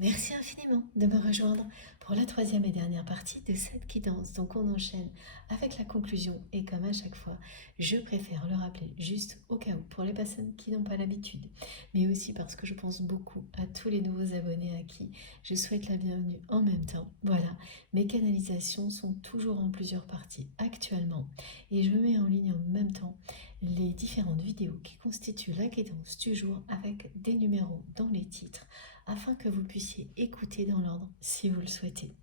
Merci infiniment de me rejoindre pour la troisième et dernière partie de cette guidance. Donc on enchaîne avec la conclusion et comme à chaque fois, je préfère le rappeler juste au cas où pour les personnes qui n'ont pas l'habitude, mais aussi parce que je pense beaucoup à tous les nouveaux abonnés à qui je souhaite la bienvenue en même temps. Voilà, mes canalisations sont toujours en plusieurs parties actuellement et je mets en ligne en même temps les différentes vidéos qui constituent la guidance du jour avec des numéros dans les titres afin que vous puissiez écouter dans l'ordre si vous le souhaitez.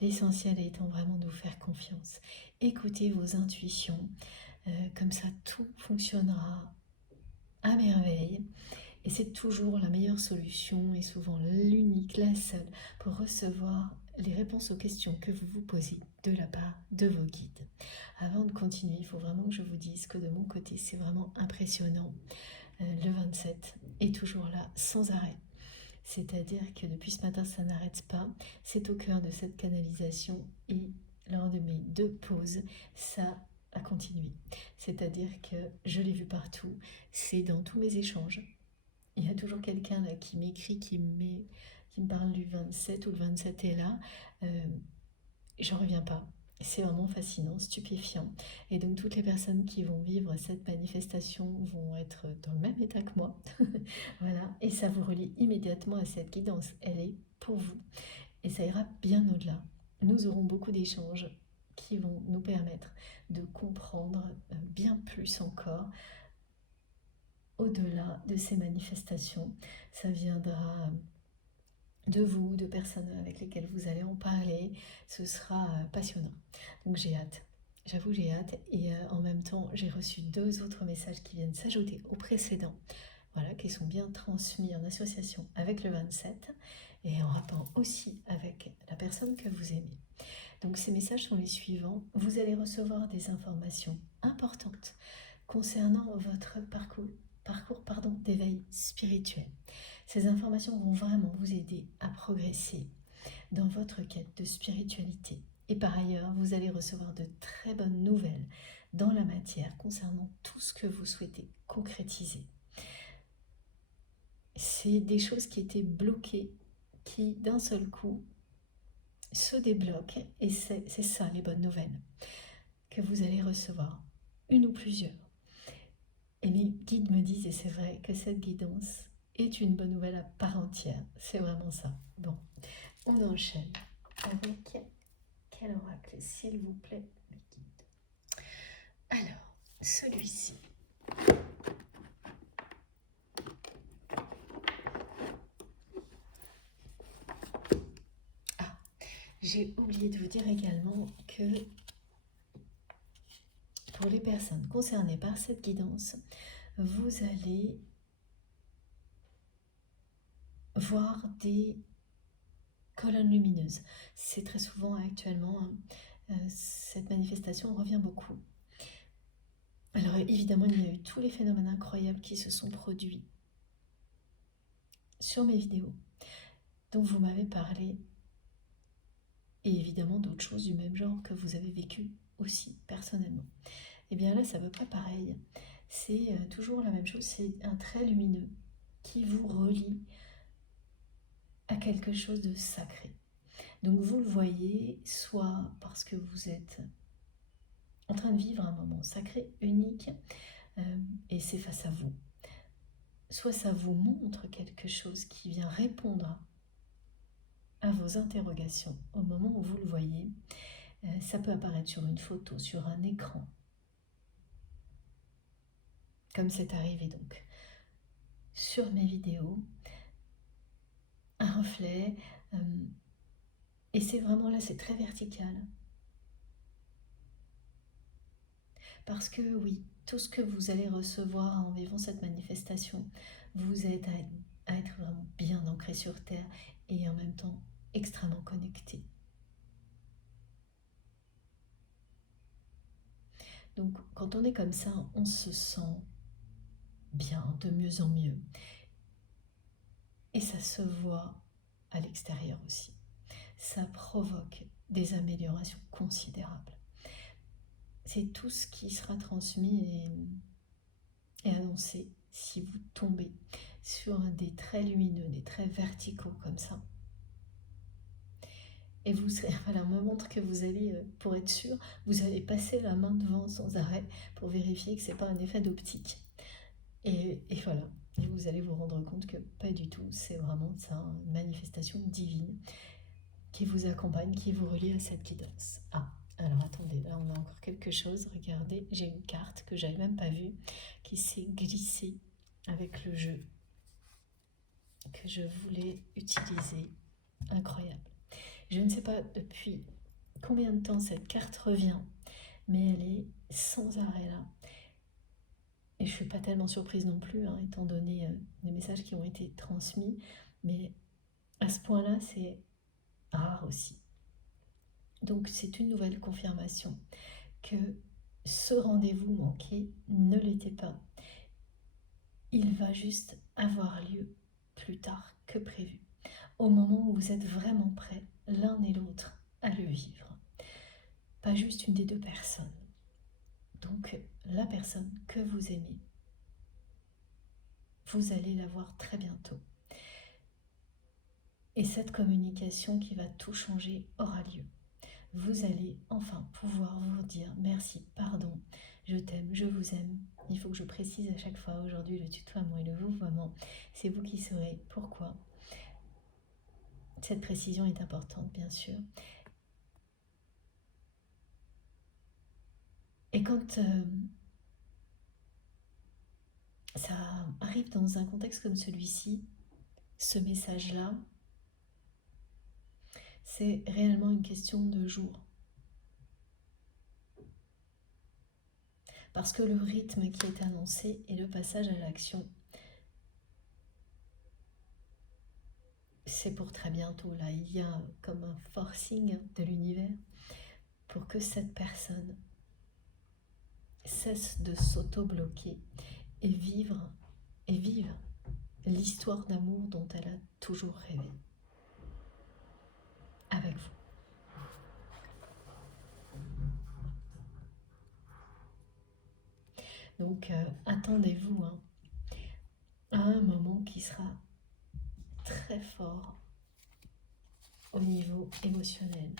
L'essentiel étant vraiment de vous faire confiance. Écoutez vos intuitions, comme ça tout fonctionnera à merveille. Et c'est toujours la meilleure solution et souvent l'unique, la seule pour recevoir les réponses aux questions que vous vous posez de la part de vos guides. Avant de continuer, il faut vraiment que je vous dise que de mon côté, c'est vraiment impressionnant. Le 27 est toujours là sans arrêt. C'est-à-dire que depuis ce matin, ça n'arrête pas. C'est au cœur de cette canalisation et lors de mes deux pauses, ça a continué. C'est-à-dire que je l'ai vu partout. C'est dans tous mes échanges. Il y a toujours quelqu'un là qui m'écrit, qui me parle du 27 ou le 27 est là. Euh, J'en reviens pas. C'est vraiment fascinant, stupéfiant. Et donc toutes les personnes qui vont vivre cette manifestation vont être dans le même état que moi. Voilà, et ça vous relie immédiatement à cette guidance. Elle est pour vous. Et ça ira bien au-delà. Nous aurons beaucoup d'échanges qui vont nous permettre de comprendre bien plus encore au-delà de ces manifestations. Ça viendra de vous, de personnes avec lesquelles vous allez en parler. Ce sera passionnant. Donc j'ai hâte. J'avoue, j'ai hâte. Et en même temps, j'ai reçu deux autres messages qui viennent s'ajouter aux précédents, voilà, qui sont bien transmis en association avec le 27 et en rapport aussi avec la personne que vous aimez. Donc ces messages sont les suivants. Vous allez recevoir des informations importantes concernant votre parcours d'éveil spirituel. Ces informations vont vraiment vous aider à progresser dans votre quête de spiritualité. Et par ailleurs, vous allez recevoir de très bonnes nouvelles dans la matière concernant tout ce que vous souhaitez concrétiser. C'est des choses qui étaient bloquées, qui d'un seul coup se débloquent. Et c'est ça les bonnes nouvelles que vous allez recevoir, une ou plusieurs. Et mes guides me disent, et c'est vrai, que cette guidance est une bonne nouvelle à part entière. C'est vraiment ça. Bon, on enchaîne avec quel oracle, s'il vous plaît, mes guides. Alors, celui-ci. Ah, j'ai oublié de vous dire également que pour les personnes concernées par cette guidance, vous allez voir des colonnes lumineuses. C'est très souvent actuellement, cette manifestation revient beaucoup. Alors évidemment, il y a eu tous les phénomènes incroyables qui se sont produits sur mes vidéos, dont vous m'avez parlé, et évidemment d'autres choses du même genre que vous avez vécu aussi personnellement. Et bien là, c'est à peu près pareil. C'est toujours la même chose, c'est un trait lumineux qui vous relie à quelque chose de sacré. Donc vous le voyez, soit parce que vous êtes en train de vivre un moment sacré, unique, et c'est face à vous. Soit ça vous montre quelque chose qui vient répondre à vos interrogations au moment où vous le voyez. Ça peut apparaître sur une photo, sur un écran, comme c'est arrivé donc sur mes vidéos, un reflet, et c'est vraiment là, c'est très vertical. Parce que oui, tout ce que vous allez recevoir en vivant cette manifestation vous aide à être vraiment bien ancré sur Terre et en même temps extrêmement connecté. Donc quand on est comme ça, on se sent bien, de mieux en mieux. Et ça se voit à l'extérieur aussi. Ça provoque des améliorations considérables. C'est tout ce qui sera transmis et annoncé si vous tombez sur des traits lumineux, des traits verticaux comme ça. Et vous serez, voilà, on me montre que vous allez, pour être sûr, vous allez passer la main devant sans arrêt pour vérifier que ce n'est pas un effet d'optique. Et voilà, et vous allez vous rendre compte que pas du tout, c'est vraiment ça, une manifestation divine qui vous accompagne, qui vous relie à cette guidance. Ah, alors attendez, là on a encore quelque chose, regardez, j'ai une carte que j'avais même pas vue, qui s'est glissée avec le jeu que je voulais utiliser. Incroyable. Je ne sais pas depuis combien de temps cette carte revient, mais elle est sans arrêt là. Et je ne suis pas tellement surprise non plus, hein, étant donné les messages qui ont été transmis, mais à ce point-là, c'est rare aussi. Donc c'est une nouvelle confirmation que ce rendez-vous manqué ne l'était pas. Il va juste avoir lieu plus tard que prévu, au moment où vous êtes vraiment prêts, l'un et l'autre, à le vivre. Pas juste une des deux personnes. Donc la personne que vous aimez, vous allez la voir très bientôt. Et cette communication qui va tout changer aura lieu. Vous allez enfin pouvoir vous dire merci, pardon, je t'aime, je vous aime. Il faut que je précise à chaque fois aujourd'hui le tutoiement et le vouvoiement. C'est vous qui saurez pourquoi. Cette précision est importante, bien sûr. Et quand ça arrive dans un contexte comme celui-ci, ce message-là, c'est réellement une question de jour. Parce que le rythme qui est annoncé et le passage à l'action, c'est pour très bientôt. Là, il y a comme un forcing de l'univers pour que cette personne cesse de s'auto-bloquer et vive l'histoire d'amour dont elle a toujours rêvé avec vous. Donc attendez-vous à un moment qui sera très fort au niveau émotionnel.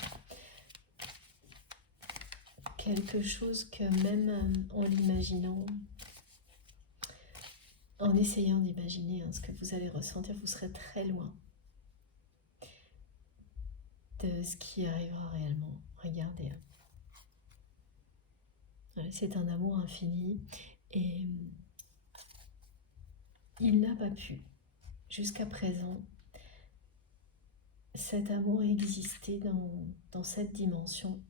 Quelque chose que même en l'imaginant, en essayant d'imaginer ce que vous allez ressentir, vous serez très loin de ce qui arrivera réellement. Regardez. C'est un amour infini et il n'a pas pu, jusqu'à présent, cet amour exister dans cette dimension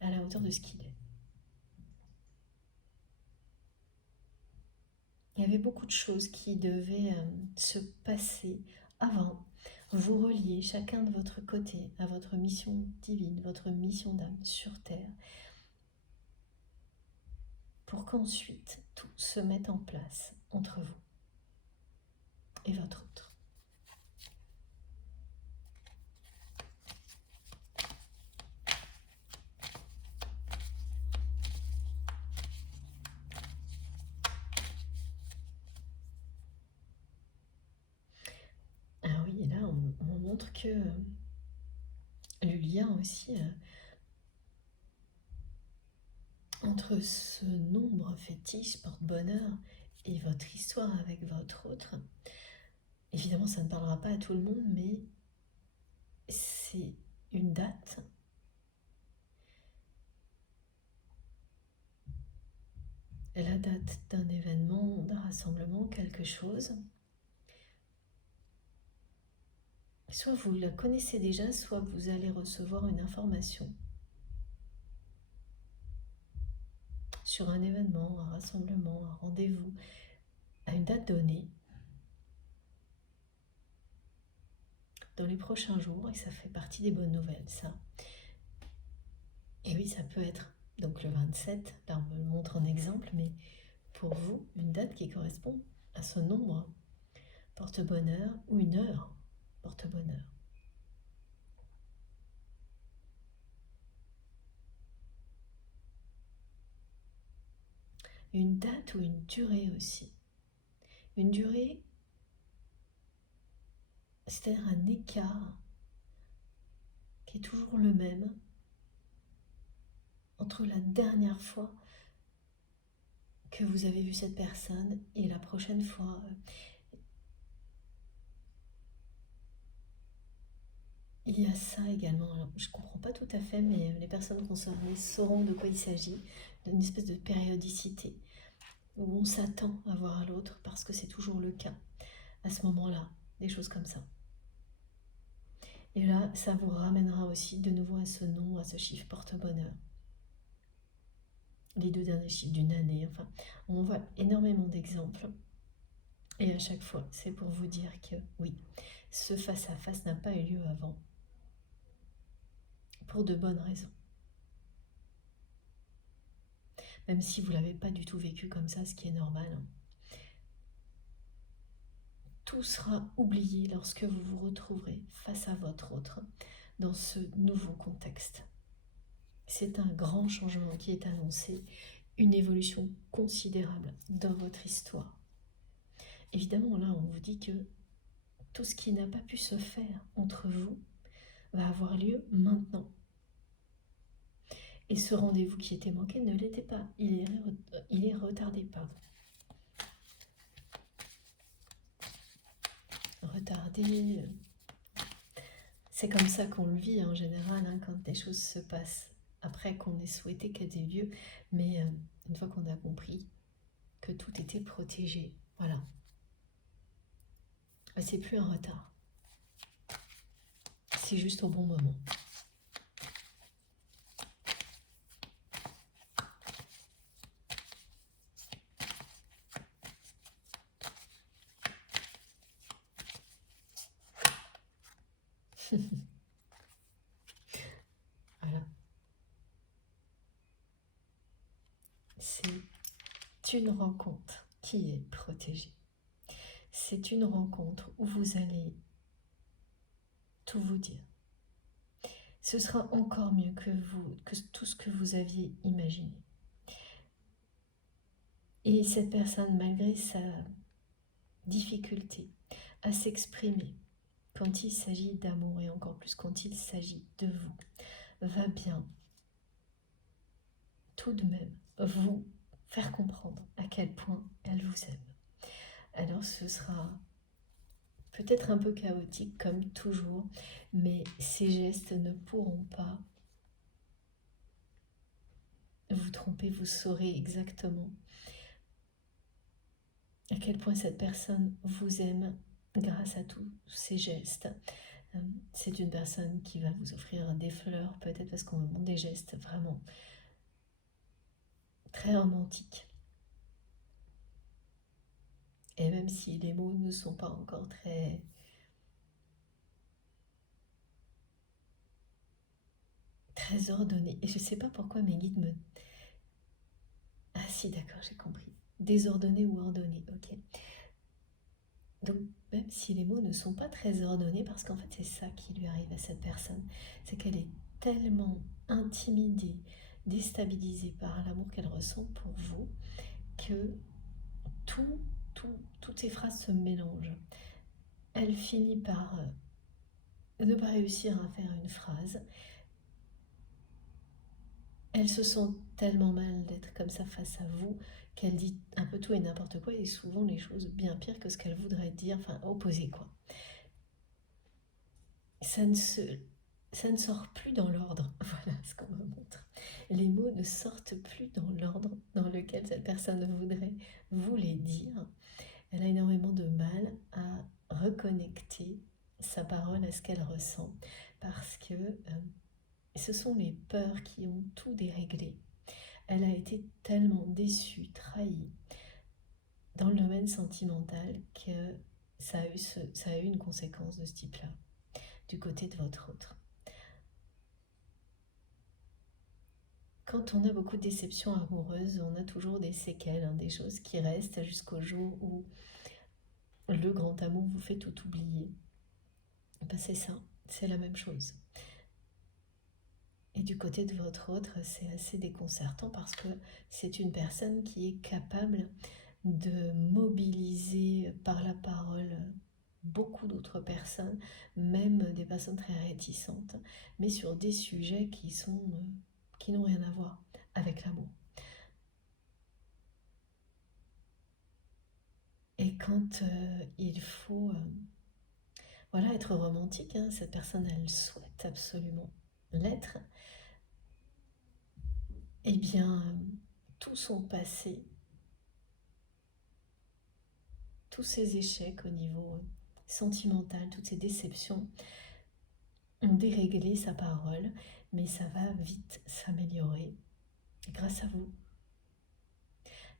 à la hauteur de ce qu'il est. Il y avait beaucoup de choses qui devaient se passer avant. Vous reliez chacun de votre côté à votre mission divine, votre mission d'âme sur Terre, pour qu'ensuite tout se mette en place entre vous et votre autre. Ah oui, et là on montre que le lien aussi entre ce nombre fétiche porte-bonheur et votre histoire avec votre autre, évidemment ça ne parlera pas à tout le monde, mais c'est une date la date d'un événement, d'un rassemblement, quelque chose. Soit vous la connaissez déjà, soit vous allez recevoir une information sur un événement, un rassemblement, un rendez-vous, à une date donnée, dans les prochains jours, et ça fait partie des bonnes nouvelles, ça. Et oui, ça peut être donc le 27, là on me montre un exemple, mais pour vous, une date qui correspond à ce nombre porte-bonheur ou une heure porte-bonheur. Une date ou une durée aussi. Une durée, c'est-à-dire un écart qui est toujours le même entre la dernière fois que vous avez vu cette personne et la prochaine fois. Il y a ça également. Alors, je ne comprends pas tout à fait, mais les personnes concernées sauront de quoi il s'agit, d'une espèce de périodicité où on s'attend à voir l'autre parce que c'est toujours le cas à ce moment-là, des choses comme ça. Et là, ça vous ramènera aussi de nouveau à ce nom, à ce chiffre porte-bonheur. Les 2 derniers chiffres d'une année, enfin, on voit énormément d'exemples. Et à chaque fois, c'est pour vous dire que oui, ce face-à-face n'a pas eu lieu avant, pour de bonnes raisons. Même si vous ne l'avez pas du tout vécu comme ça, ce qui est normal. Tout sera oublié lorsque vous vous retrouverez face à votre autre dans ce nouveau contexte. C'est un grand changement qui est annoncé, une évolution considérable dans votre histoire. Évidemment, là, on vous dit que tout ce qui n'a pas pu se faire entre vous va avoir lieu maintenant. Et ce rendez-vous qui était manqué ne l'était pas, il est retardé, pardon. Retardé, c'est comme ça qu'on le vit en général, hein, quand des choses se passent après qu'on ait souhaité qu'elles aient lieu, mais une fois qu'on a compris que tout était protégé, voilà. C'est plus un retard, c'est juste au bon moment. Voilà. C'est une rencontre qui est protégée. C'est une rencontre où vous allez tout vous dire. Ce sera encore mieux que tout ce que vous aviez imaginé. Et cette personne, malgré sa difficulté à s'exprimer quand il s'agit d'amour et encore plus quand il s'agit de vous, va bien tout de même vous faire comprendre à quel point elle vous aime. Alors ce sera peut-être un peu chaotique comme toujours, mais ces gestes ne pourront pas vous tromper, vous saurez exactement à quel point cette personne vous aime grâce à tous ces gestes. C'est une personne qui va vous offrir des fleurs, peut-être parce qu'on me montre des gestes vraiment très romantiques. Et même si les mots ne sont pas encore très ordonnés, et je ne sais pas pourquoi mes guides me... Ah si, d'accord, j'ai compris. Désordonné ou ordonné, ok. Donc, même si les mots ne sont pas très ordonnés, parce qu'en fait, c'est ça qui lui arrive à cette personne, c'est qu'elle est tellement intimidée, déstabilisée par l'amour qu'elle ressent pour vous, que toutes ces phrases se mélangent. Elle finit par ne pas réussir à faire une phrase. Elle se sent tellement mal d'être comme ça face à vous qu'elle dit un peu tout et n'importe quoi et souvent les choses bien pires que ce qu'elle voudrait dire, enfin opposé quoi. Ça ne sort plus dans l'ordre, voilà ce qu'on me montre. Les mots ne sortent plus dans l'ordre dans lequel cette personne voudrait vous les dire. Elle a énormément de mal à reconnecter sa parole à ce qu'elle ressent parce que ce sont les peurs qui ont tout déréglé. Elle a été tellement déçue, trahie dans le domaine sentimental que ça a eu une conséquence de ce type-là, du côté de votre autre. Quand on a beaucoup de déceptions amoureuses, on a toujours des séquelles, hein, des choses qui restent jusqu'au jour où le grand amour vous fait tout oublier. Ben c'est ça, c'est la même chose. Et du côté de votre autre, c'est assez déconcertant parce que c'est une personne qui est capable de mobiliser par la parole beaucoup d'autres personnes, même des personnes très réticentes, mais sur des sujets qui n'ont rien à voir avec l'amour. Et quand il faut voilà, être romantique, hein, cette personne, elle souhaite absolument l'être, eh bien, tout son passé, tous ses échecs au niveau sentimental, toutes ses déceptions, ont déréglé sa parole, mais ça va vite s'améliorer grâce à vous.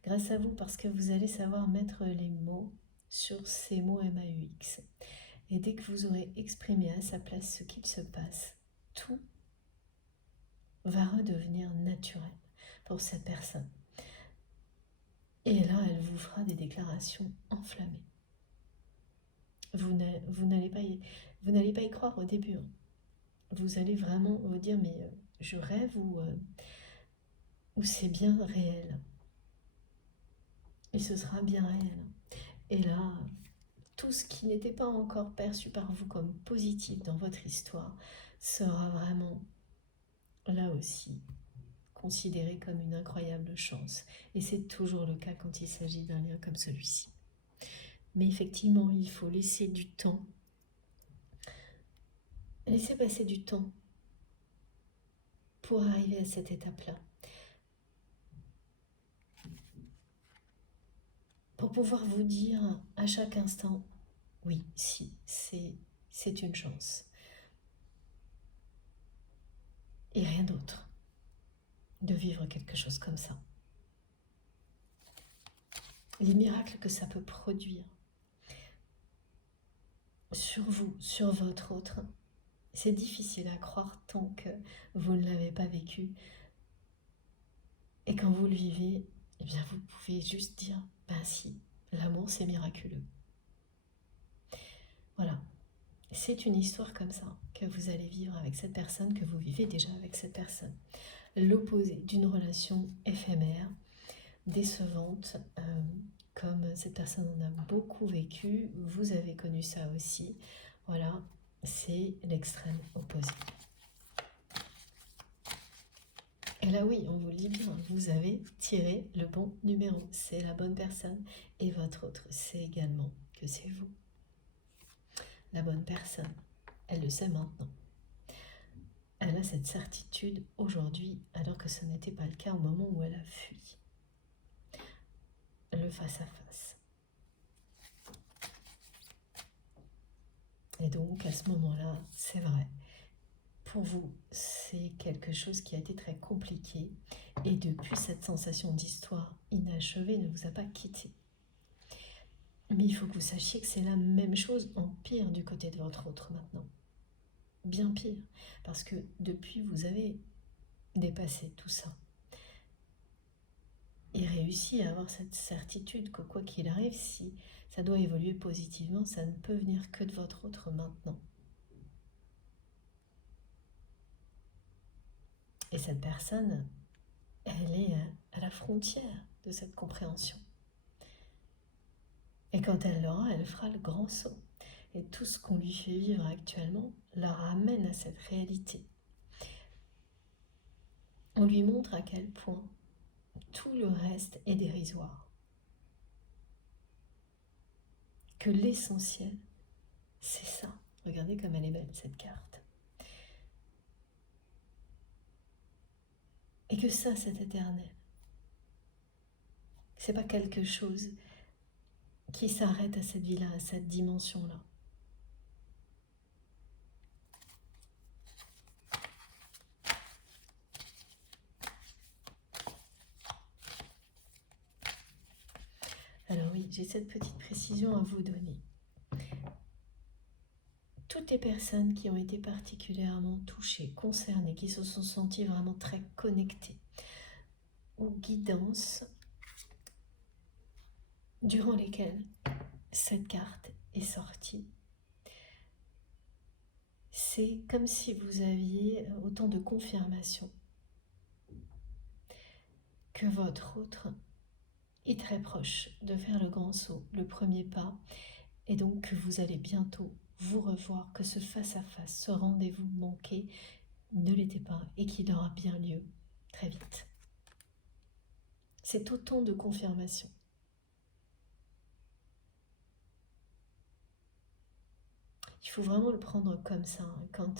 Grâce à vous, parce que vous allez savoir mettre les mots sur ces mots MAUX. Et dès que vous aurez exprimé à sa place ce qu'il se passe, tout va redevenir naturel pour cette personne. Et là, elle vous fera des déclarations enflammées. Vous n'allez pas y croire au début. Hein. Vous allez vraiment vous dire, mais je rêve ou c'est bien réel. Et ce sera bien réel. Et là, tout ce qui n'était pas encore perçu par vous comme positif dans votre histoire sera vraiment, là aussi, considéré comme une incroyable chance. Et c'est toujours le cas quand il s'agit d'un lien comme celui-ci. Mais effectivement, il faut laisser du temps. Laissez passer du temps pour arriver à cette étape-là. Pour pouvoir vous dire à chaque instant, oui, si, c'est une chance. Et rien d'autre de vivre quelque chose comme ça. Les miracles que ça peut produire sur vous, sur votre autre, c'est difficile à croire tant que vous ne l'avez pas vécu. Et quand vous le vivez, eh bien vous pouvez juste dire, ben si, l'amour c'est miraculeux. Voilà, c'est une histoire comme ça que vous allez vivre avec cette personne, que vous vivez déjà avec cette personne. L'opposé d'une relation éphémère, décevante, comme cette personne en a beaucoup vécu, vous avez connu ça aussi. Voilà, c'est l'extrême opposé. Et là oui, on vous le dit bien, vous avez tiré le bon numéro, c'est la bonne personne. Et votre autre, c'est également que c'est vous. La bonne personne, elle le sait maintenant. Elle a cette certitude aujourd'hui, alors que ce n'était pas le cas au moment où elle a fui. Le face-à-face. Et donc, à ce moment-là, c'est vrai, pour vous, c'est quelque chose qui a été très compliqué. Et depuis, cette sensation d'histoire inachevée ne vous a pas quitté. Mais il faut que vous sachiez que c'est la même chose en pire du côté de votre autre maintenant. Bien pire. Parce que depuis, vous avez dépassé tout ça. Et réussi à avoir cette certitude que quoi qu'il arrive, si ça doit évoluer positivement, ça ne peut venir que de votre autre maintenant. Et cette personne, elle est à la frontière de cette compréhension. Et quand elle l'aura, elle fera le grand saut. Et tout ce qu'on lui fait vivre actuellement la ramène à cette réalité. On lui montre à quel point tout le reste est dérisoire. Que l'essentiel, c'est ça. Regardez comme elle est belle, cette carte. Et que ça, c'est éternel. C'est pas quelque chose qui s'arrête à cette vie-là, à cette dimension-là. Alors oui, j'ai cette petite précision à vous donner. Toutes les personnes qui ont été particulièrement touchées, concernées, qui se sont senties vraiment très connectées aux guidances durant lesquelles cette carte est sortie, c'est comme si vous aviez autant de confirmation que votre autre est très proche de faire le grand saut, le premier pas, Et donc que vous allez bientôt vous revoir, que ce face-à-face, ce rendez-vous manqué ne l'était pas et qu'il aura bien lieu très vite. C'est autant de confirmation. Il faut vraiment le prendre comme ça, hein. Quand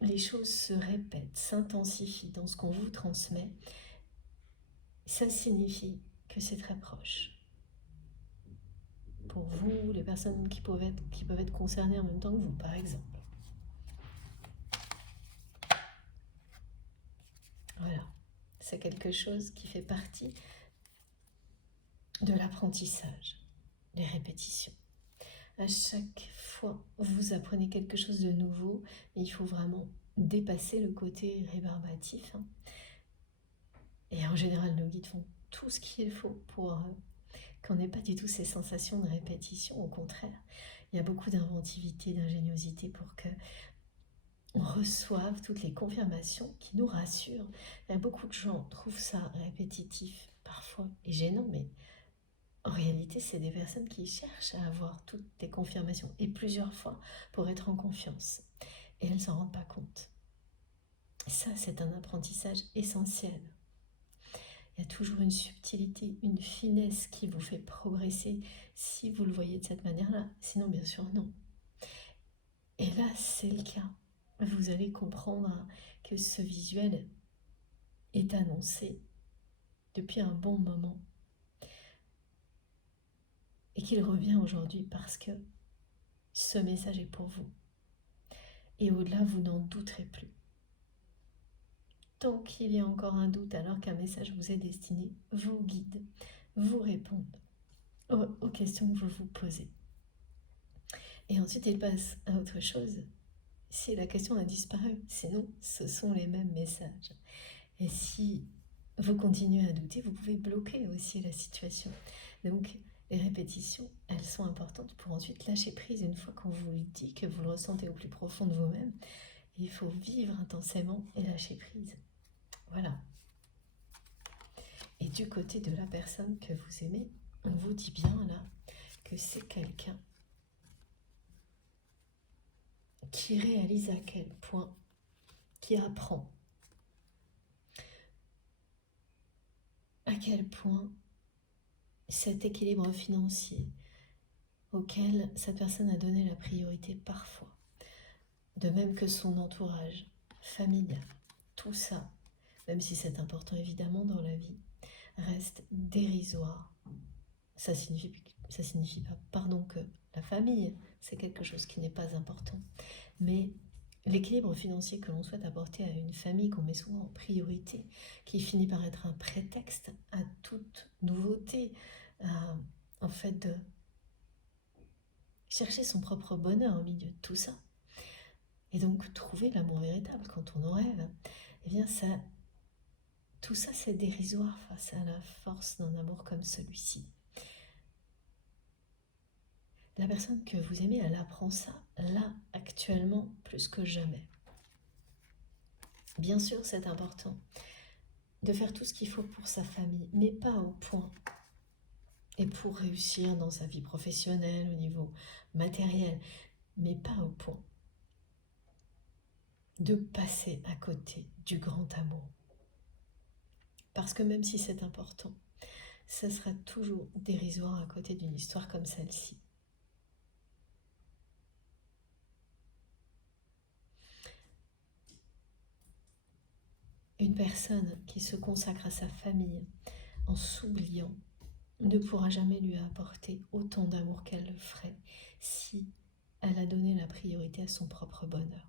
les choses se répètent, s'intensifient dans ce qu'on vous transmet, ça signifie que c'est très proche. Pour vous, les personnes qui peuvent être concernées en même temps que vous, par exemple. Voilà, c'est quelque chose qui fait partie de l'apprentissage, les répétitions. À chaque fois, vous apprenez quelque chose de nouveau, mais il faut vraiment dépasser le côté rébarbatif, hein. Et en général, nos guides font tout ce qu'il faut pour qu'on n'ait pas du tout ces sensations de répétition. Au contraire, il y a beaucoup d'inventivité, d'ingéniosité pour que on reçoive toutes les confirmations qui nous rassurent. Et beaucoup de gens trouvent ça répétitif, parfois, et gênant, mais en réalité, c'est des personnes qui cherchent à avoir toutes les confirmations, et plusieurs fois, pour être en confiance. Et elles ne s'en rendent pas compte. Et ça, c'est un apprentissage essentiel. Il y a toujours une subtilité, une finesse qui vous fait progresser si vous le voyez de cette manière-là. Sinon, bien sûr, non. Et là, c'est le cas. Vous allez comprendre que ce visuel est annoncé depuis un bon moment et qu'il revient aujourd'hui parce que ce message est pour vous. Et au-delà, vous n'en douterez plus. Tant qu'il y a encore un doute alors qu'un message vous est destiné, vos guides vous répondent aux questions que vous vous posez. Et ensuite, il passe à autre chose. Si la question a disparu, sinon, ce sont les mêmes messages. Et si vous continuez à douter, vous pouvez bloquer aussi la situation. Donc, les répétitions, elles sont importantes pour ensuite lâcher prise une fois qu'on vous le dit, que vous le ressentez au plus profond de vous-même. Il faut vivre intensément et lâcher prise. Voilà. Et du côté de la personne que vous aimez, on vous dit bien là que c'est quelqu'un qui réalise à quel point, qui apprend à quel point cet équilibre financier auquel cette personne a donné la priorité parfois, de même que son entourage familial, tout ça, même si c'est important évidemment dans la vie, reste dérisoire. Ça signifie pas, pardon, que la famille, c'est quelque chose qui n'est pas important, mais l'équilibre financier que l'on souhaite apporter à une famille qu'on met souvent en priorité, qui finit par être un prétexte à toute nouveauté, en fait de chercher son propre bonheur au milieu de tout ça. Et donc trouver l'amour véritable quand on en rêve, eh bien ça, tout ça c'est dérisoire face à la force d'un amour comme celui-ci. La personne que vous aimez, elle apprend ça là, actuellement, plus que jamais. Bien sûr, c'est important de faire tout ce qu'il faut pour sa famille, mais pas au point. Et pour réussir dans sa vie professionnelle, au niveau matériel, mais pas au point de passer à côté du grand amour. Parce que même si c'est important, ça sera toujours dérisoire à côté d'une histoire comme celle-ci. Une personne qui se consacre à sa famille en s'oubliant ne pourra jamais lui apporter autant d'amour qu'elle le ferait si elle a donné la priorité à son propre bonheur.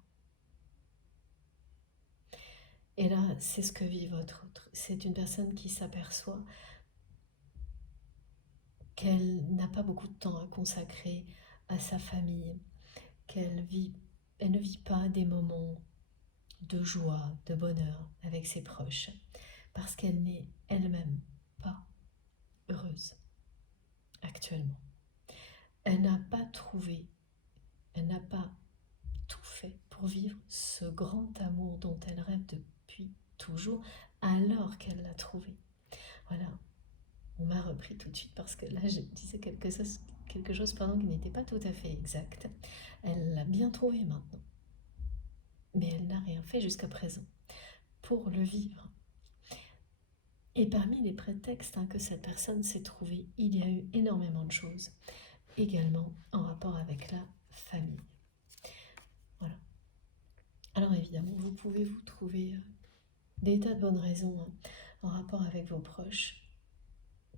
Et là, c'est ce que vit votre autre. C'est une personne qui s'aperçoit qu'elle n'a pas beaucoup de temps à consacrer à sa famille, elle ne vit pas des moments de joie, de bonheur avec ses proches, parce qu'elle n'est elle-même pas heureuse actuellement. Elle n'a pas trouvé, elle n'a pas tout fait pour vivre ce grand amour dont elle rêve depuis toujours, alors qu'elle l'a trouvé. Voilà, on m'a repris tout de suite parce que là je disais quelque quelque chose pardon, qui n'était pas tout à fait exact. Elle l'a bien trouvé maintenant. Mais elle n'a rien fait jusqu'à présent pour le vivre. Et parmi les prétextes que cette personne s'est trouvée, il y a eu énormément de choses, également en rapport avec la famille. Voilà. Alors évidemment, vous pouvez vous trouver des tas de bonnes raisons en rapport avec vos proches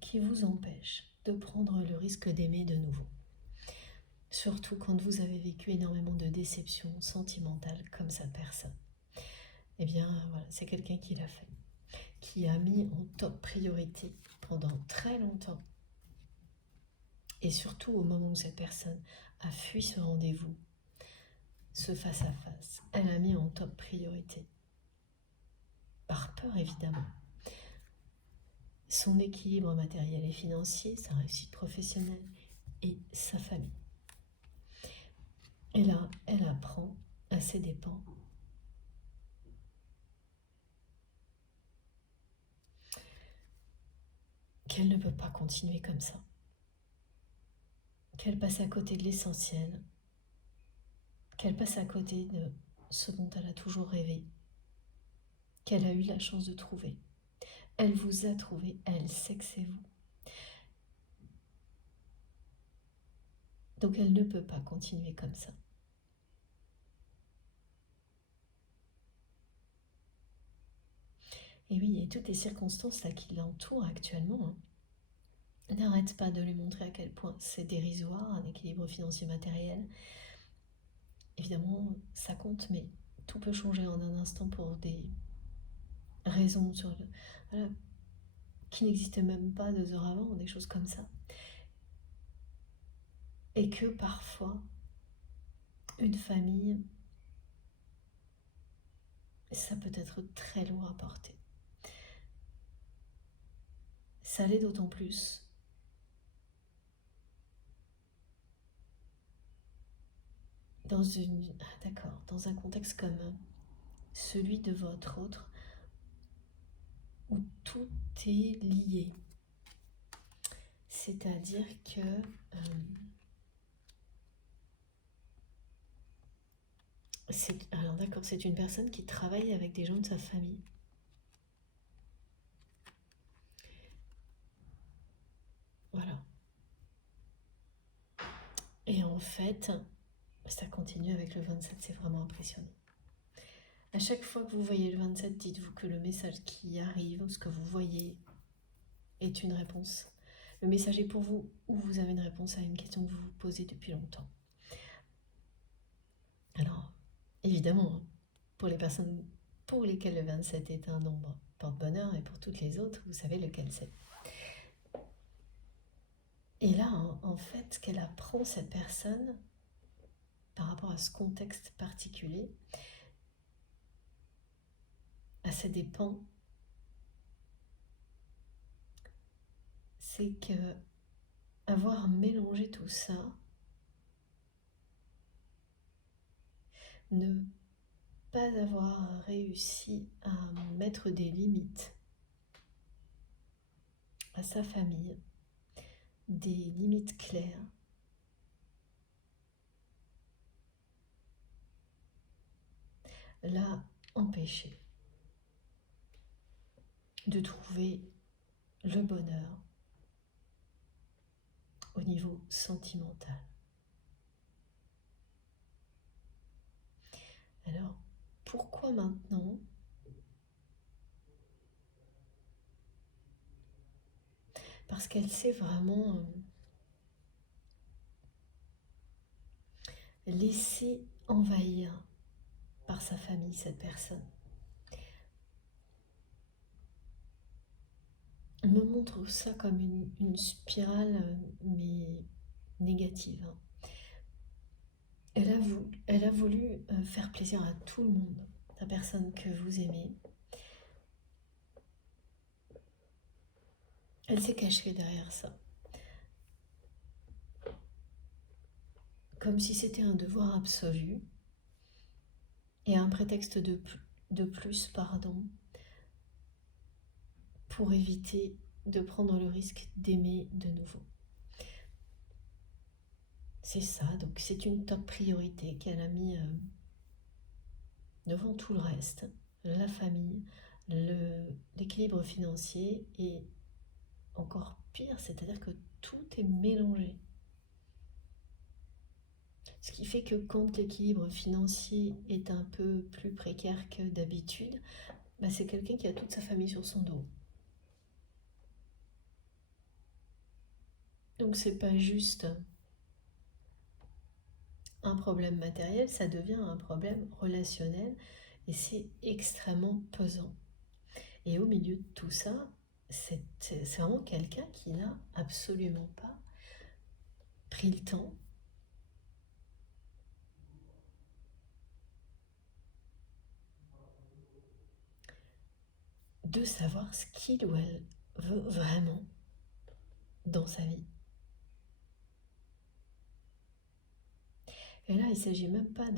qui vous empêchent de prendre le risque d'aimer de nouveau. Surtout quand vous avez vécu énormément de déceptions sentimentales comme cette personne. Eh bien voilà, c'est quelqu'un qui l'a fait, qui a mis en top priorité pendant très longtemps. Et surtout au moment où cette personne a fui ce rendez-vous, ce face-à-face, elle a mis en top priorité. Par peur évidemment. Son équilibre matériel et financier, sa réussite professionnelle et sa famille. Et là, elle apprend à ses dépens qu'elle ne peut pas continuer comme ça. Qu'elle passe à côté de l'essentiel, qu'elle passe à côté de ce dont elle a toujours rêvé, qu'elle a eu la chance de trouver. Elle vous a trouvé, elle sait que c'est vous. Donc elle ne peut pas continuer comme ça. Et oui, et toutes les circonstances là qui l'entourent actuellement n'arrêtent pas de lui montrer à quel point c'est dérisoire, un équilibre financier matériel. Évidemment, ça compte, mais tout peut changer en un instant pour des raisons voilà, qui n'existaient même pas 2 heures avant, des choses comme ça. Et que parfois, une famille, ça peut être très lourd à porter. Ça l'est d'autant plus dans un contexte comme celui de votre autre, où tout est lié. C'est-à-dire que c'est une personne qui travaille avec des gens de sa famille. Voilà. Et en fait, ça continue avec le 27, c'est vraiment impressionnant. À chaque fois que vous voyez le 27, dites-vous que le message qui arrive, ce que vous voyez, est une réponse. Le message est pour vous, ou vous avez une réponse à une question que vous vous posez depuis longtemps. Alors, évidemment, pour les personnes pour lesquelles le 27 est un nombre porte-bonheur, et pour toutes les autres, vous savez lequel c'est. Et là, en fait, ce qu'elle apprend, cette personne, par rapport à ce contexte particulier, à ses dépens, c'est que avoir mélangé tout ça, ne pas avoir réussi à mettre des limites à sa famille, des limites claires, l'a empêché de trouver le bonheur au niveau sentimental. Alors, pourquoi maintenant ? Parce qu'elle s'est vraiment laissée envahir par sa famille, cette personne. On me montre ça comme une spirale, mais négative. Elle a voulu faire plaisir à tout le monde, la personne que vous aimez. Elle s'est cachée derrière ça. Comme si c'était un devoir absolu et un prétexte de plus, pour éviter de prendre le risque d'aimer de nouveau. C'est ça, donc c'est une top priorité qu'elle a mis devant tout le reste, la famille, l'équilibre financier et encore pire, c'est-à-dire que tout est mélangé. Ce qui fait que quand l'équilibre financier est un peu plus précaire que d'habitude, bah c'est quelqu'un qui a toute sa famille sur son dos. Donc c'est pas juste un problème matériel, ça devient un problème relationnel et c'est extrêmement pesant. Et au milieu de tout ça, c'est vraiment quelqu'un qui n'a absolument pas pris le temps de savoir ce qu'il ou elle veut vraiment dans sa vie. Et là, il ne s'agit même pas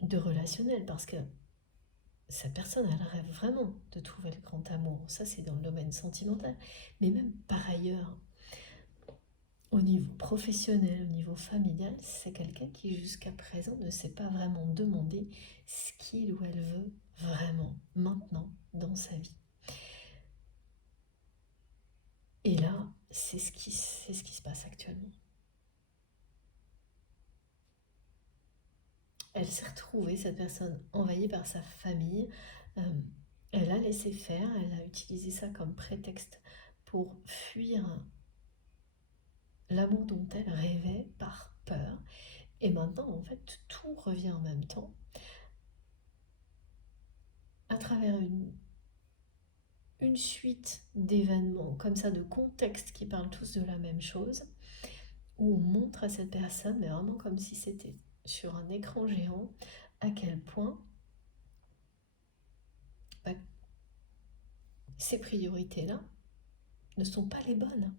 de relationnel, parce que cette personne, elle rêve vraiment de trouver le grand amour. Ça, c'est dans le domaine sentimental. Mais même par ailleurs, au niveau professionnel, au niveau familial, c'est quelqu'un qui jusqu'à présent ne s'est pas vraiment demandé ce qu'il ou elle veut vraiment maintenant dans sa vie. Et là, c'est ce qui se passe actuellement. Elle s'est retrouvée, cette personne, envahie par sa famille. Euh, Elle a laissé faire, elle a utilisé ça comme prétexte pour fuir l'amour dont elle rêvait par peur. Et maintenant, en fait, tout revient en même temps à travers une suite d'événements, comme ça, de contextes qui parlent tous de la même chose, où on montre à cette personne, mais vraiment comme si c'était sur un écran géant, à quel point bah, ces priorités-là ne sont pas les bonnes.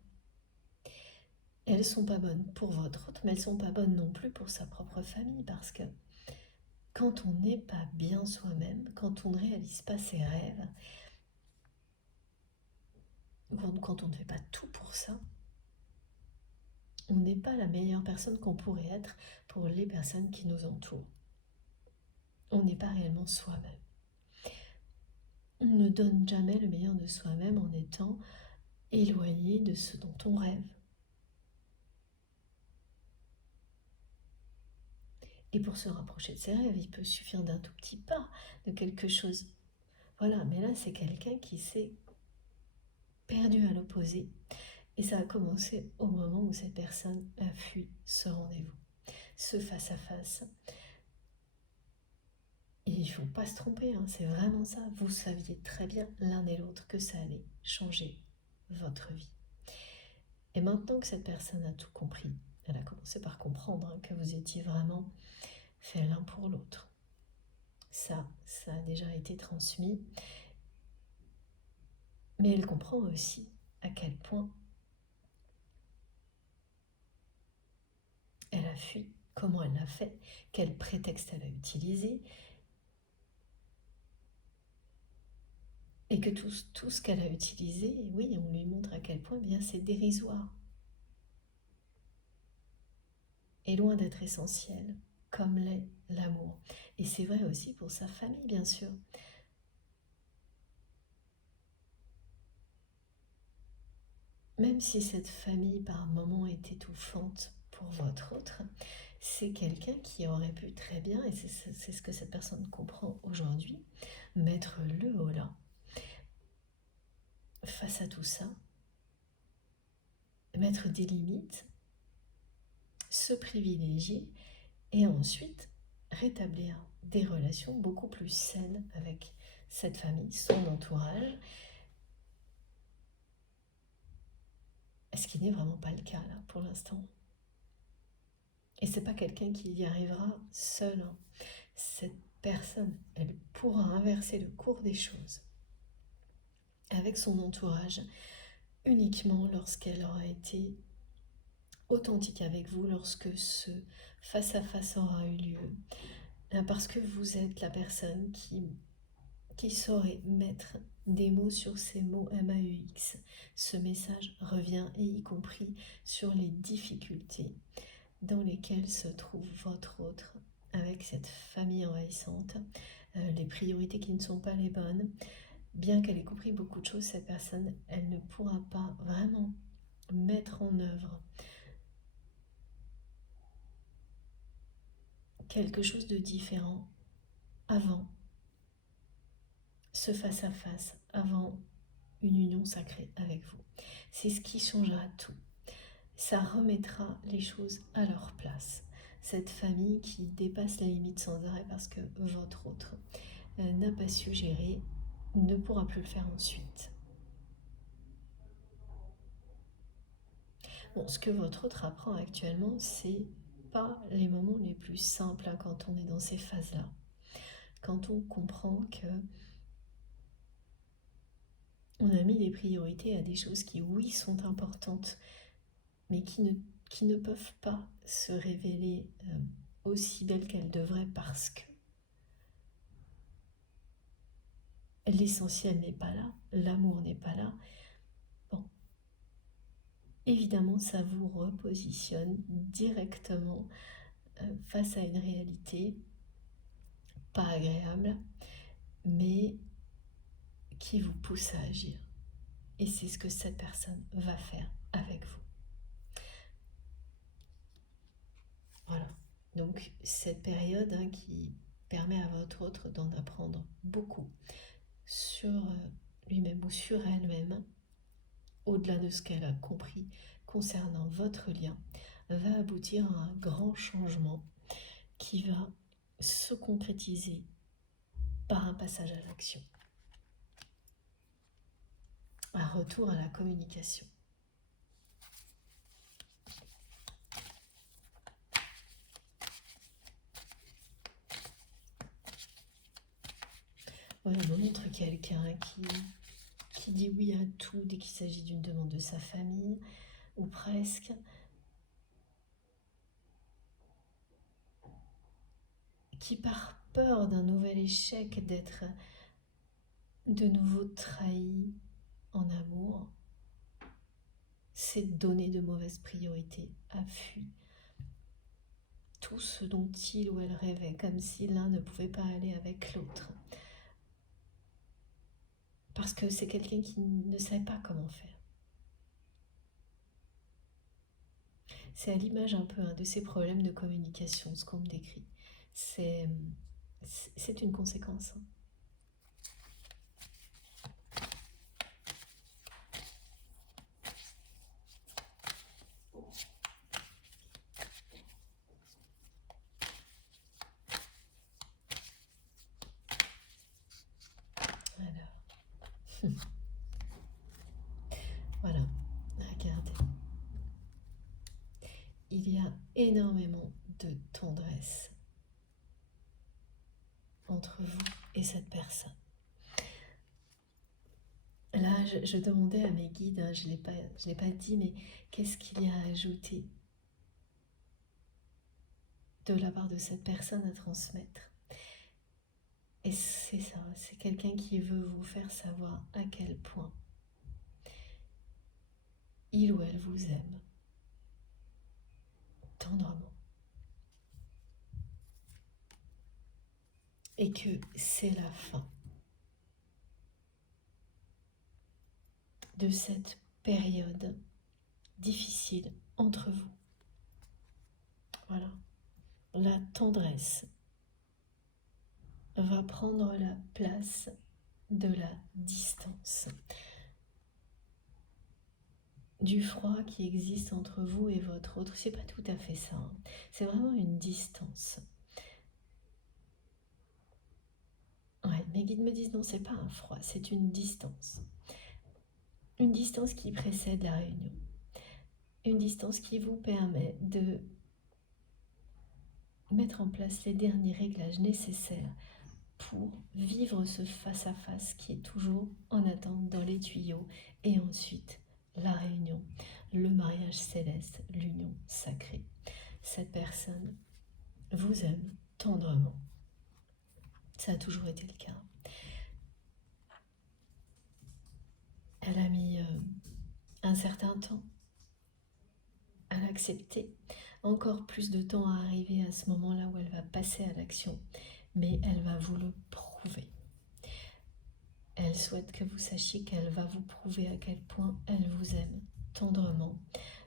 Elles ne sont pas bonnes pour votre autre, mais elles ne sont pas bonnes non plus pour sa propre famille, parce que quand on n'est pas bien soi-même, quand on ne réalise pas ses rêves, quand on ne fait pas tout pour ça, on n'est pas la meilleure personne qu'on pourrait être pour les personnes qui nous entourent. On n'est pas réellement soi-même. On ne donne jamais le meilleur de soi-même en étant éloigné de ce dont on rêve. Et pour se rapprocher de ses rêves, il peut suffire d'un tout petit pas, de quelque chose. Voilà, mais là, c'est quelqu'un qui s'est perdu à l'opposé. Et ça a commencé au moment où cette personne a fui ce rendez-vous, ce face-à-face. Et il ne faut pas se tromper, hein, c'est vraiment ça. Vous saviez très bien l'un et l'autre que ça allait changer votre vie. Et maintenant que cette personne a tout compris, elle a commencé par comprendre que vous étiez vraiment fait l'un pour l'autre. Ça a déjà été transmis. Mais elle comprend aussi à quel point elle a fui, comment elle l'a fait, quel prétexte elle a utilisé, et que tout ce qu'elle a utilisé, oui, on lui montre à quel point bien c'est dérisoire. Et loin d'être essentiel, comme l'est l'amour. Et c'est vrai aussi pour sa famille, bien sûr. Même si cette famille, par moments, est étouffante pour votre autre, c'est quelqu'un qui aurait pu très bien, et c'est ce que cette personne comprend aujourd'hui, mettre le haut là, face à tout ça, mettre des limites, se privilégier et ensuite rétablir des relations beaucoup plus saines avec cette famille, son entourage. Ce qui n'est vraiment pas le cas là pour l'instant. Et c'est pas quelqu'un qui y arrivera seul. Cette personne, elle pourra inverser le cours des choses avec son entourage uniquement lorsqu'elle aura été authentique avec vous, lorsque ce face-à-face aura eu lieu. Parce que vous êtes la personne qui qui saurait mettre des mots sur ces mots MAUX. Ce message revient, et y compris sur les difficultés dans lesquelles se trouve votre autre avec cette famille envahissante, les priorités qui ne sont pas les bonnes. Bien qu'elle ait compris beaucoup de choses, cette personne, elle ne pourra pas vraiment mettre en œuvre quelque chose de différent avant ce face-à-face, avant une union sacrée avec vous. C'est ce qui changera tout. Ça remettra les choses à leur place. Cette famille qui dépasse la limite sans arrêt parce que votre autre n'a pas su gérer, ne pourra plus le faire ensuite. Bon, ce que votre autre apprend actuellement, c'est pas les moments les plus simples quand on est dans ces phases-là. Quand on comprend que on a mis des priorités à des choses qui, oui, sont importantes, mais qui ne peuvent pas se révéler aussi belles qu'elles devraient parce que l'essentiel n'est pas là, l'amour n'est pas là. Bon, évidemment, ça vous repositionne directement face à une réalité pas agréable, mais qui vous pousse à agir. Et c'est ce que cette personne va faire avec vous. Voilà. Donc cette période qui permet à votre autre d'en apprendre beaucoup sur lui-même ou sur elle-même, au-delà de ce qu'elle a compris concernant votre lien, va aboutir à un grand changement qui va se concrétiser par un passage à l'action. Un retour à la communication. Voilà, on montre quelqu'un qui dit oui à tout dès qu'il s'agit d'une demande de sa famille, ou presque, qui par peur d'un nouvel échec, d'être de nouveau trahi en amour, s'est donné de mauvaises priorités, a fui tout ce dont il ou elle rêvait, comme si l'un ne pouvait pas aller avec l'autre. Parce que c'est quelqu'un qui ne savait pas comment faire. C'est à l'image un peu de ces problèmes de communication, ce qu'on me décrit. C'est une conséquence. Alors, voilà, regardez. Il y a énormément de tendresse entre vous et cette personne. Là, je demandais à mes guides, je ne l'ai pas dit, mais qu'est-ce qu'il y a à ajouter de la part de cette personne à transmettre? Et c'est ça, c'est quelqu'un qui veut vous faire savoir à quel point il ou elle vous aime tendrement. Et que c'est la fin de cette période difficile entre vous. Voilà. La tendresse va prendre la place de la distance, du froid qui existe entre vous et votre autre. C'est pas tout à fait ça, c'est vraiment une distance. Ouais, mes guides me disent non, c'est pas un froid, c'est une distance. Une distance qui précède la réunion. Une distance qui vous permet de mettre en place les derniers réglages nécessaires pour vivre ce face-à-face qui est toujours en attente dans les tuyaux, et ensuite la réunion, le mariage céleste, l'union sacrée. Cette personne vous aime tendrement. Ça a toujours été le cas. Elle a mis un certain temps à l'accepter, encore plus de temps à arriver à ce moment-là où elle va passer à l'action, mais elle va vous le prouver. Elle souhaite que vous sachiez qu'elle va vous prouver à quel point elle vous aime tendrement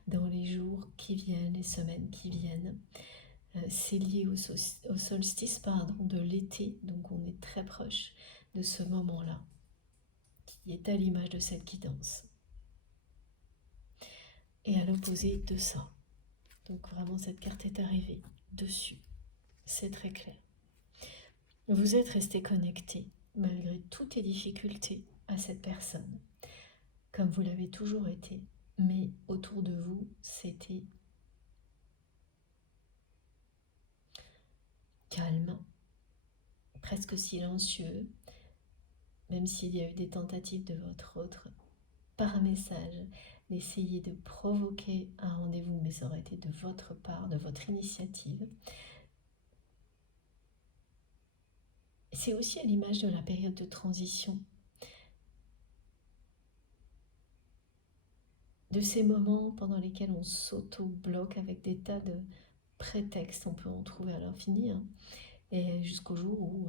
dans les jours qui viennent, les semaines qui viennent. C'est lié au solstice de l'été, donc on est très proche de ce moment-là, qui est à l'image de celle qui danse. Et à l'opposé de ça. Donc vraiment cette carte est arrivée dessus, c'est très clair. Vous êtes resté connecté malgré toutes les difficultés à cette personne, comme vous l'avez toujours été, mais autour de vous c'était calme, presque silencieux, même s'il y a eu des tentatives de votre autre par message d'essayer de provoquer un rendez-vous, mais ça aurait été de votre part, de votre initiative. C'est aussi à l'image de la période de transition, de ces moments pendant lesquels on s'auto-bloque avec des tas de prétextes, on peut en trouver à l'infini, hein, et jusqu'au jour où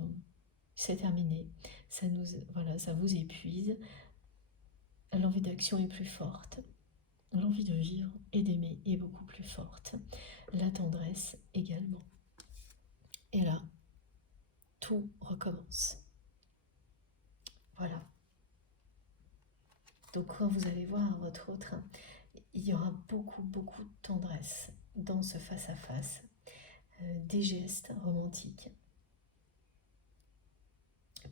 c'est terminé, ça vous épuise, l'envie d'action est plus forte, l'envie de vivre et d'aimer est beaucoup plus forte, la tendresse également. Et là, tout recommence. Voilà. Donc quand vous allez voir votre autre, il y aura beaucoup de tendresse dans ce face-à-face, des gestes romantiques,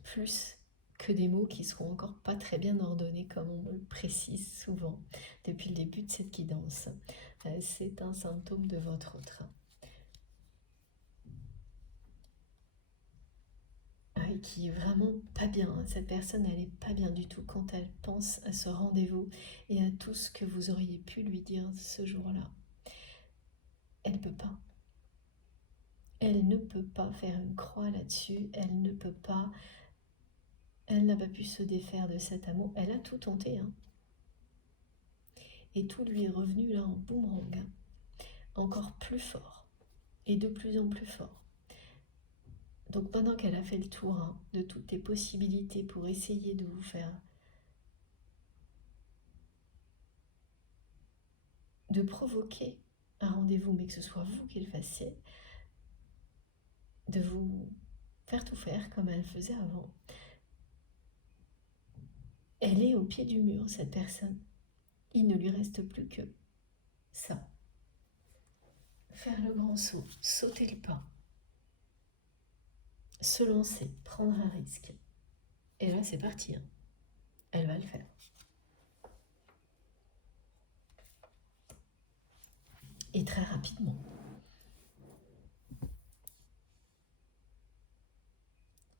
plus que des mots qui seront encore pas très bien ordonnés comme on me le précise souvent depuis le début de cette guidance. C'est un symptôme de votre autre. Qui est vraiment pas bien. Cette personne, elle est pas bien du tout quand elle pense à ce rendez-vous et à tout ce que vous auriez pu lui dire ce jour-là. Elle peut pas. Elle ne peut pas faire une croix là-dessus. Elle n'a pas pu se défaire de cet amour. Elle a tout tenté, hein. Et tout lui est revenu là en boomerang, encore plus fort et de plus en plus fort. Donc pendant qu'elle a fait le tour de toutes les possibilités pour essayer de vous faire, de provoquer un rendez-vous, mais que ce soit vous qui le fassiez, de vous faire tout faire comme elle faisait avant, elle est au pied du mur, cette personne. Il ne lui reste plus que ça. Faire le grand saut, sauter le pas, se lancer, prendre un risque. Et là, c'est parti. Elle va le faire. Et très rapidement.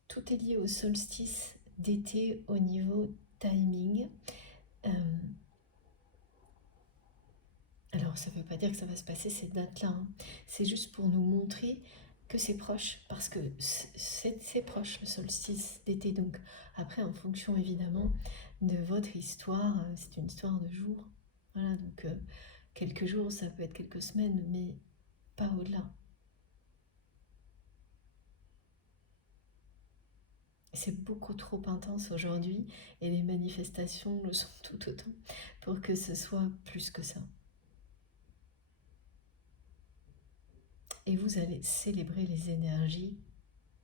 Tout est lié au solstice d'été au niveau timing. Alors, ça ne veut pas dire que ça va se passer cette date-là. C'est juste pour nous montrer que c'est proche, parce que c'est proche le solstice d'été. Donc après, en fonction évidemment de votre histoire, c'est une histoire de jours. Voilà, donc quelques jours, ça peut être quelques semaines, mais pas au-delà. C'est beaucoup trop intense aujourd'hui et les manifestations le sont tout autant pour que ce soit plus que ça. Et vous allez célébrer les énergies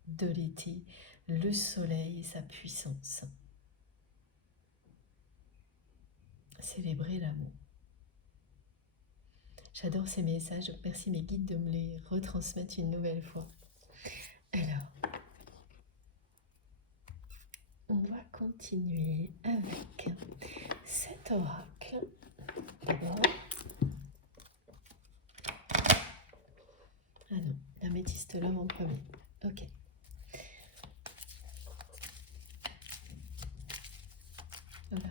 de l'été, le soleil et sa puissance. Célébrer l'amour. J'adore ces messages, donc merci mes guides de me les retransmettre une nouvelle fois. Alors, on va continuer avec cet oracle. D'abord. Ah non, l'améthyste love en premier. Ok. Voilà,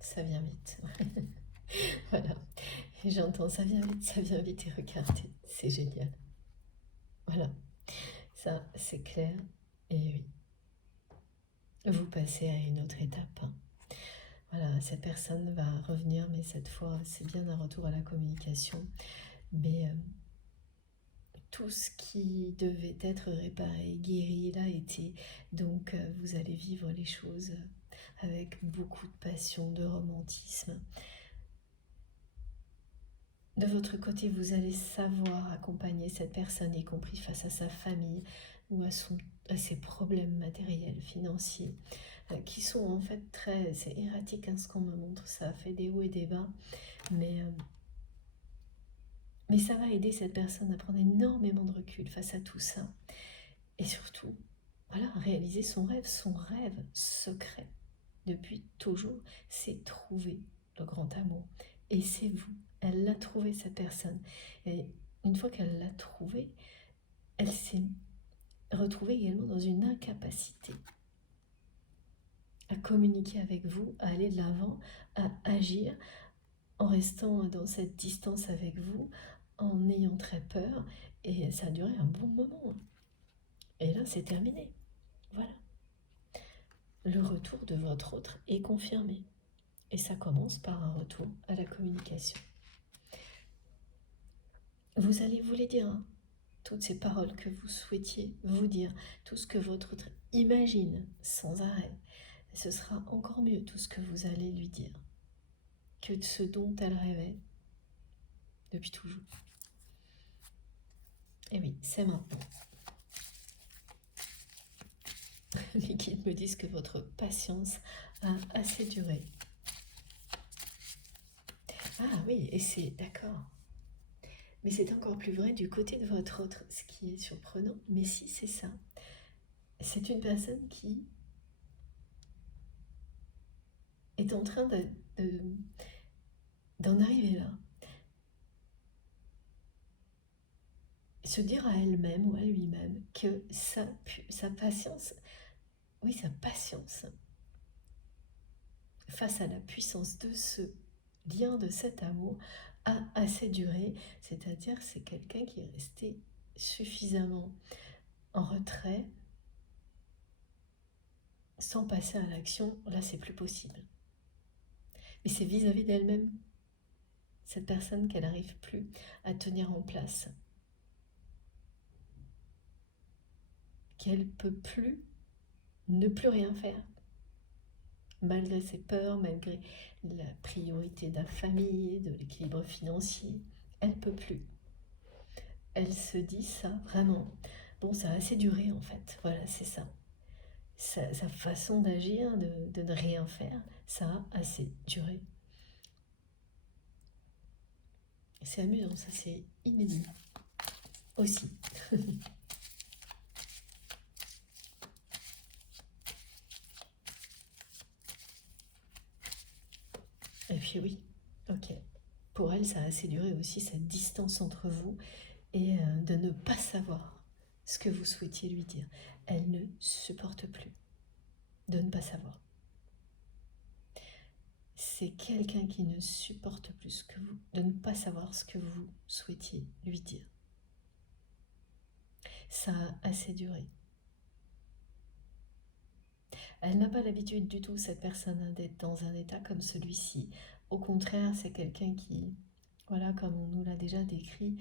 ça vient vite. Voilà, et j'entends ça vient vite et regardez, c'est génial. Voilà, ça c'est clair et oui. Vous passez à une autre étape. Voilà, cette personne va revenir, mais cette fois, c'est bien un retour à la communication. Mais tout ce qui devait être réparé, guéri, l'a été. Donc, vous allez vivre les choses avec beaucoup de passion, de romantisme. De votre côté, vous allez savoir accompagner cette personne, y compris face à sa famille ou à ses problèmes matériels, financiers, qui sont en fait très... C'est erratique ce qu'on me montre, ça fait des hauts et des bas, mais ça va aider cette personne à prendre énormément de recul face à tout ça. Et surtout, voilà, réaliser son rêve secret depuis toujours, c'est trouver le grand amour. Et c'est vous. Elle l'a trouvé, cette personne. Et une fois qu'elle l'a trouvé, elle s'est retrouvée également dans une incapacité à communiquer avec vous, à aller de l'avant, à agir, en restant dans cette distance avec vous, en ayant très peur. Et ça a duré un bon moment. Et là, c'est terminé. Voilà. Le retour de votre autre est confirmé. Et ça commence par un retour à la communication. Vous allez vous les dire, hein, toutes ces paroles que vous souhaitiez vous dire, tout ce que votre autre imagine sans arrêt. Ce sera encore mieux tout ce que vous allez lui dire que ce dont elle rêvait depuis toujours. Et oui, c'est maintenant. Les guides me disent que votre patience a assez duré. Ah oui, et c'est d'accord. Mais c'est encore plus vrai du côté de votre autre, ce qui est surprenant. Mais si, c'est ça. C'est une personne qui est en train d'en arriver là. Se dire à elle-même ou à lui-même que sa patience, oui, sa patience, face à la puissance de ce lien, de cet amour, a assez duré. C'est-à-dire, c'est quelqu'un qui est resté suffisamment en retrait sans passer à l'action. Là, c'est plus possible. Mais c'est vis-à-vis d'elle-même, cette personne qu'elle n'arrive plus à tenir en place, qu'elle peut plus ne plus rien faire, malgré ses peurs, malgré la priorité de la famille, de l'équilibre financier. Elle peut plus. Elle se dit ça, vraiment. Bon, ça a assez duré en fait. Voilà, c'est ça. Sa façon d'agir, de ne rien faire, ça a assez duré. C'est amusant, ça, c'est inédit aussi. Et puis oui, ok. Pour elle, ça a assez duré aussi, cette distance entre vous et de ne pas savoir ce que vous souhaitiez lui dire. Elle ne supporte plus de ne pas savoir. C'est quelqu'un qui ne supporte plus que vous, de ne pas savoir ce que vous souhaitiez lui dire. Ça a assez duré. Elle n'a pas l'habitude du tout, cette personne, d'être dans un état comme celui-ci. Au contraire, c'est quelqu'un qui, voilà, comme on nous l'a déjà décrit,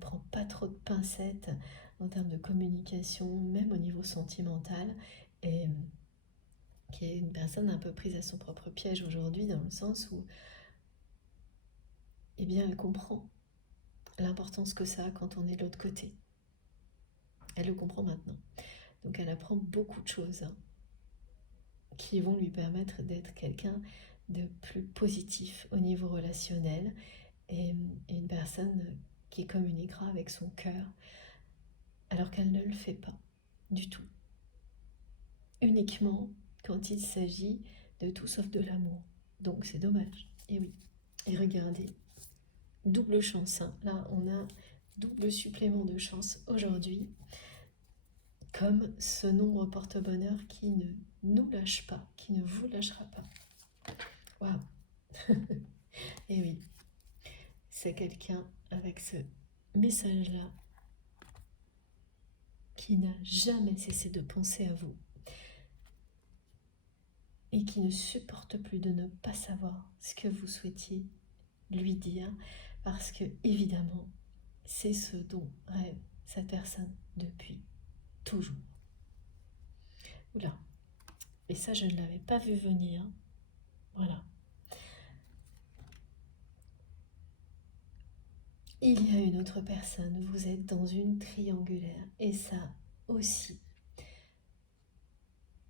prend pas trop de pincettes en termes de communication, même au niveau sentimental, et qui est une personne un peu prise à son propre piège aujourd'hui, dans le sens où, eh bien, elle comprend l'importance que ça a quand on est de l'autre côté. Elle le comprend maintenant. Donc elle apprend beaucoup de choses, hein, qui vont lui permettre d'être quelqu'un de plus positif au niveau relationnel et une personne qui communiquera avec son cœur alors qu'elle ne le fait pas du tout. Uniquement quand il s'agit de tout sauf de l'amour. Donc c'est dommage. Et oui. Et regardez, double chance, hein. Là on a double supplément de chance aujourd'hui, comme ce nombre porte-bonheur qui ne nous lâche pas, qui ne vous lâchera pas. Waouh. Et oui, c'est quelqu'un avec ce message-là qui n'a jamais cessé de penser à vous et qui ne supporte plus de ne pas savoir ce que vous souhaitiez lui dire, parce que évidemment, c'est ce dont rêve cette personne depuis toujours. Oula, et ça je ne l'avais pas vu venir, voilà. Il y a une autre personne, vous êtes dans une triangulaire, et ça aussi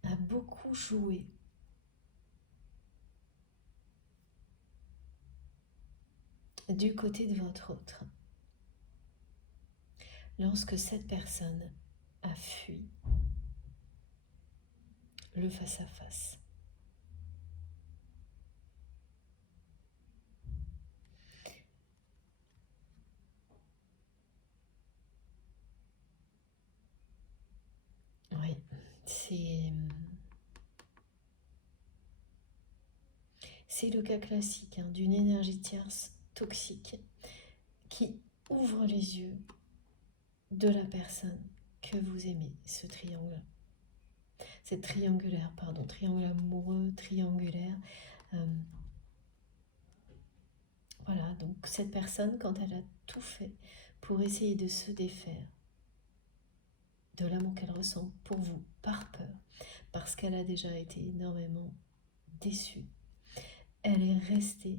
a beaucoup joué du côté de votre autre. Lorsque cette personne a fui le face-à-face. Oui, c'est le cas classique d'une énergie tierce toxique qui ouvre les yeux de la personne que vous aimez, ce triangle. C'est triangulaire, pardon, triangle amoureux, triangulaire. Voilà, donc cette personne, quand elle a tout fait pour essayer de se défaire de l'amour qu'elle ressent pour vous, par peur, parce qu'elle a déjà été énormément déçue, elle est restée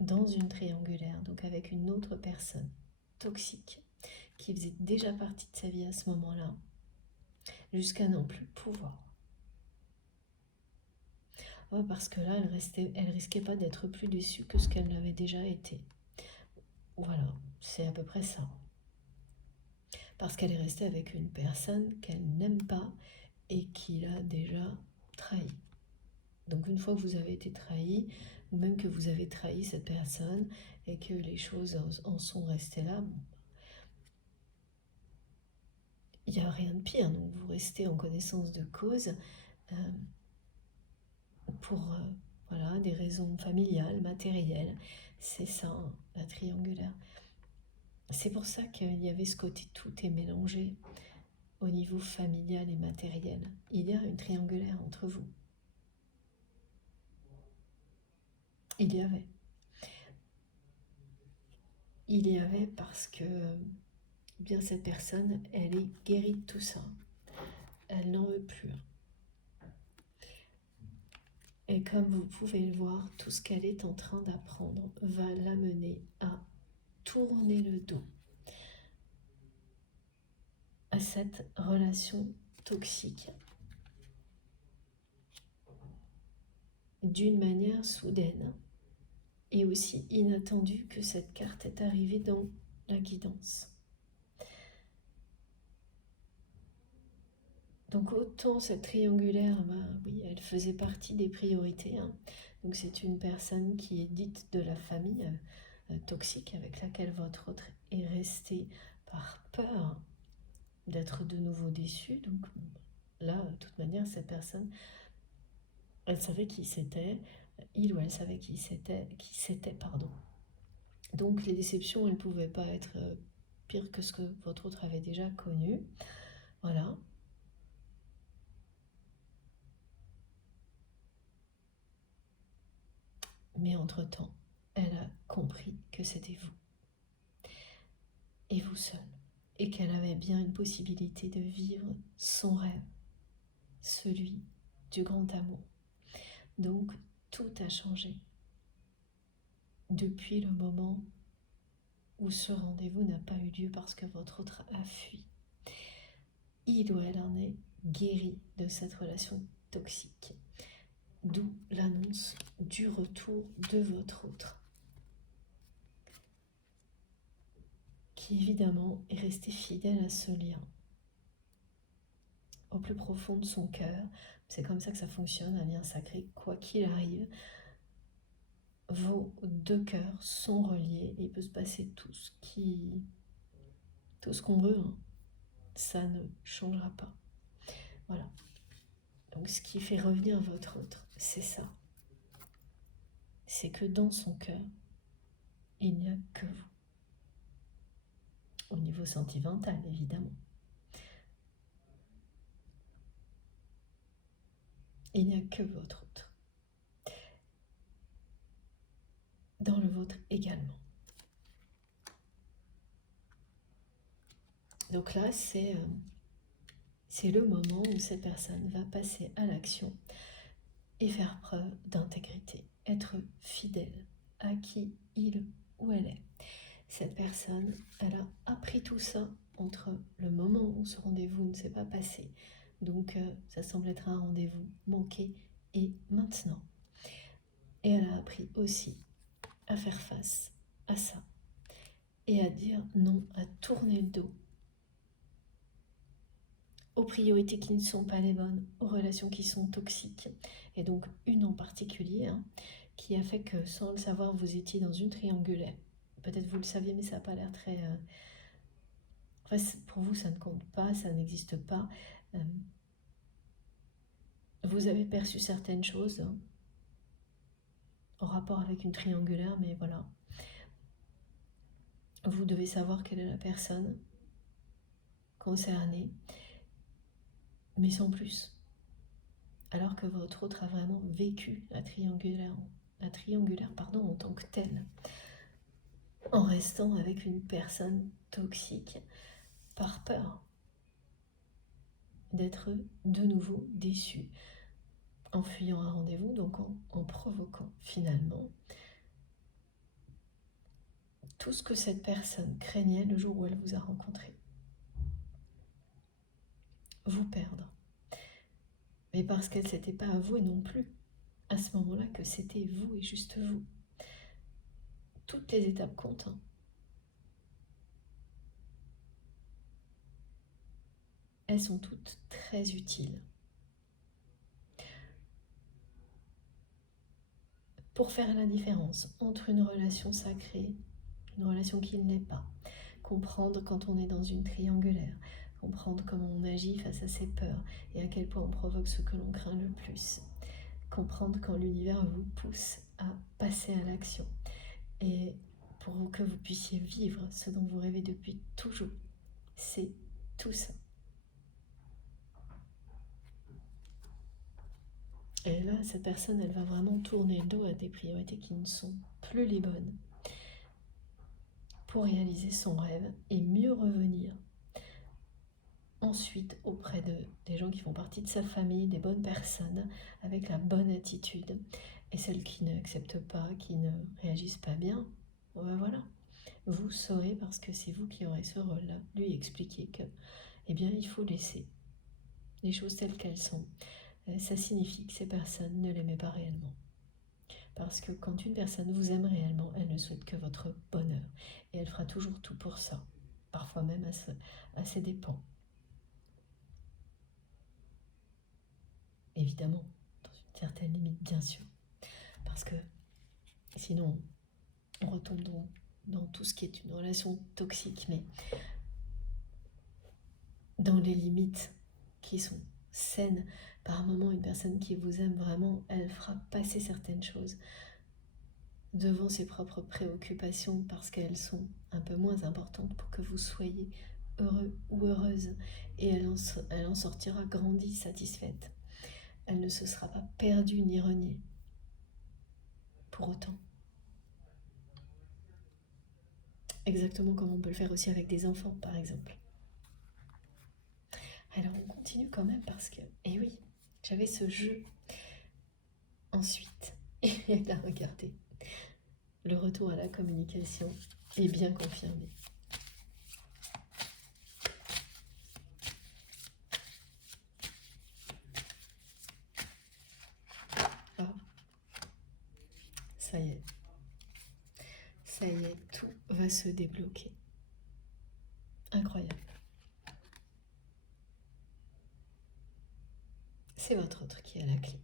dans une triangulaire, donc avec une autre personne toxique, qui faisait déjà partie de sa vie à ce moment-là, jusqu'à n'en plus pouvoir. Oh, parce que là, elle risquait pas d'être plus déçue que ce qu'elle l'avait déjà été. Voilà, c'est à peu près ça. Parce qu'elle est restée avec une personne qu'elle n'aime pas et qui l'a déjà trahi. Donc une fois que vous avez été trahi, ou même que vous avez trahi cette personne et que les choses en sont restées là, bon, il n'y a rien de pire. Donc vous restez en connaissance de cause pour voilà, des raisons familiales, matérielles. C'est ça, hein, la triangulaire. C'est pour ça qu'il y avait ce côté tout est mélangé au niveau familial et matériel. Il y a une triangulaire entre vous. Il y avait. Il y avait parce que bien cette personne, elle est guérie de tout ça. Elle n'en veut plus. Et comme vous pouvez le voir, tout ce qu'elle est en train d'apprendre va l'amener à tourner le dos à cette relation toxique d'une manière soudaine et aussi inattendue que cette carte est arrivée dans la guidance. Donc autant cette triangulaire, oui, elle faisait partie des priorités. Hein. Donc c'est une personne qui est dite de la famille toxique avec laquelle votre autre est resté par peur d'être de nouveau déçu. Donc là, de toute manière, cette personne, elle savait qui c'était, il ou elle savait qui c'était, pardon. Donc les déceptions, elles ne pouvaient pas être pires que ce que votre autre avait déjà connu. Voilà. Mais entre-temps, elle a compris que c'était vous. Et vous seul. Et qu'elle avait bien une possibilité de vivre son rêve, celui du grand amour. Donc, tout a changé depuis le moment où ce rendez-vous n'a pas eu lieu parce que votre autre a fui. Il ou elle en est guéri de cette relation toxique. D'où l'annonce du retour de votre autre, qui évidemment est resté fidèle à ce lien au plus profond de son cœur. C'est comme ça que ça fonctionne, un lien sacré, quoi qu'il arrive. Vos deux cœurs sont reliés et il peut se passer tout ce qu'on veut, hein. Ça ne changera pas. Voilà. Donc ce qui fait revenir votre autre, c'est ça. C'est que dans son cœur, il n'y a que vous. Au niveau sentimental, évidemment. Il n'y a que votre autre. dans le vôtre également. Donc là, c'est le moment où cette personne va passer à l'action et faire preuve d'intégrité, être fidèle à qui il ou elle est. Cette personne, elle a appris tout ça entre le moment où ce rendez-vous ne s'est pas passé, donc ça semble être un rendez-vous manqué, et maintenant. Et elle a appris aussi à faire face à ça et à dire non, à tourner le dos aux priorités qui ne sont pas les bonnes, aux relations qui sont toxiques, et donc une en particulier qui a fait que sans le savoir vous étiez dans une triangulaire. Peut-être vous le saviez mais ça n'a pas l'air très... Enfin, pour vous ça ne compte pas, ça n'existe pas. Vous avez perçu certaines choses en rapport avec une triangulaire, mais voilà. Vous devez savoir quelle est la personne concernée, mais sans plus. Alors que votre autre a vraiment vécu la triangulaire en tant que telle, en restant avec une personne toxique, par peur d'être de nouveau déçu, en fuyant un rendez-vous, donc en provoquant finalement tout ce que cette personne craignait le jour où elle vous a rencontré. Vous perdre. Mais parce qu'elle s'était pas avouée non plus, à ce moment-là, que c'était vous et juste vous. Toutes les étapes comptent. Elles sont toutes très utiles. Pour faire la différence entre une relation sacrée, une relation qui ne l'est pas, comprendre quand on est dans une triangulaire, comprendre comment on agit face à ses peurs et à quel point on provoque ce que l'on craint le plus, comprendre quand l'univers vous pousse à passer à l'action et pour que vous puissiez vivre ce dont vous rêvez depuis toujours. C'est tout ça. Et là, cette personne, elle va vraiment tourner le dos à des priorités qui ne sont plus les bonnes pour réaliser son rêve et mieux revenir ensuite auprès des gens qui font partie de sa famille, des bonnes personnes, avec la bonne attitude. Et celles qui n'acceptent pas, qui ne réagissent pas bien, ben voilà. Vous saurez, parce que c'est vous qui aurez ce rôle-là, lui expliquer que, eh bien, il faut laisser les choses telles qu'elles sont. Ça signifie que ces personnes ne l'aimaient pas réellement. Parce que quand une personne vous aime réellement, elle ne souhaite que votre bonheur. Et elle fera toujours tout pour ça. Parfois même à ses dépens. Évidemment, dans une certaine limite, bien sûr. Parce que sinon, on retombe dans tout ce qui est une relation toxique, mais dans les limites qui sont saines. Par moment, une personne qui vous aime vraiment, elle fera passer certaines choses devant ses propres préoccupations parce qu'elles sont un peu moins importantes pour que vous soyez heureux ou heureuse. Et elle en sortira grandie, satisfaite. Elle ne se sera pas perdue ni reniée. Pour autant. Exactement comme on peut le faire aussi avec des enfants, par exemple. Alors on continue quand même parce que, eh oui, j'avais ce jeu. Ensuite, et là, regardez, le retour à la communication est bien confirmé. Ah, ça y est. Ça y est, tout va se débloquer. Incroyable. C'est votre autre qui a la clé.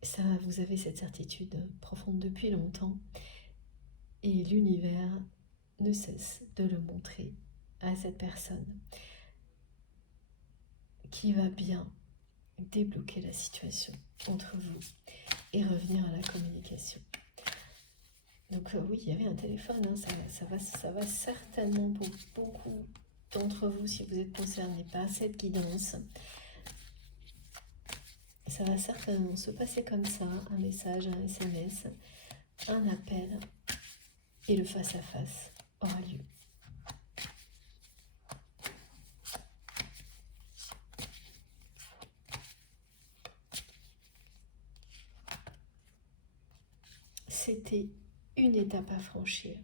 Ça, vous avez cette certitude profonde depuis longtemps et l'univers ne cesse de le montrer à cette personne qui va bien débloquer la situation entre vous et revenir à la communication. Donc oui, il y avait un téléphone, ça va certainement pour beaucoup d'entre vous, si vous êtes concernés par cette guidance, Ça va certainement se passer comme ça, un message, un SMS, un appel, et le face-à-face aura lieu. C'était une étape à franchir.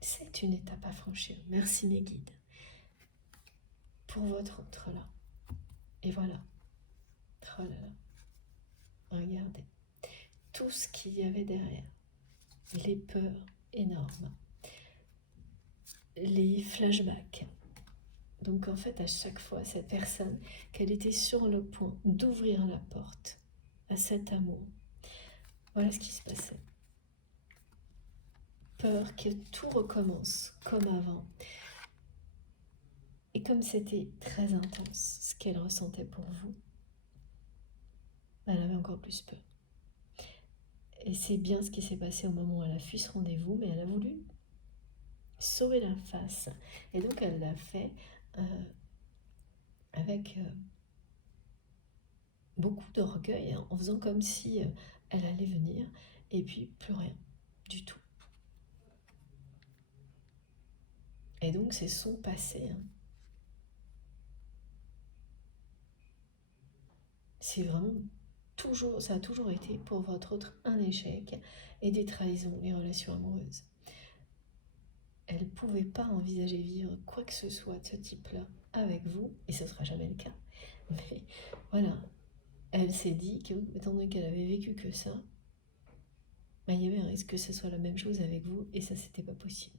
C'est une étape à franchir. Merci mes guides pour votre entre-là. Et voilà. Oh là là. Regardez. Tout ce qu'il y avait derrière. Les peurs énormes. Les flashbacks. Donc en fait, à chaque fois, cette personne, qu'elle était sur le point d'ouvrir la porte à cet amour, voilà ce qui se passait. Peur que tout recommence comme avant. Et comme c'était très intense, ce qu'elle ressentait pour vous, elle avait encore plus peur. Et c'est bien ce qui s'est passé au moment où elle a fui ce rendez-vous, mais elle a voulu sauver la face. Et donc elle l'a fait avec beaucoup d'orgueil, hein, en faisant comme si elle allait venir, et puis plus rien du tout. Et donc c'est son passé. Hein. C'est vraiment toujours, ça a toujours été pour votre autre un échec et des trahisons, les relations amoureuses. Elle ne pouvait pas envisager vivre quoi que ce soit de ce type-là avec vous, et ce ne sera jamais le cas. Mais voilà, elle s'est dit que, étant donné qu'elle avait vécu que ça, ben, il y avait un risque que ce soit la même chose avec vous, et ça, c'était pas possible.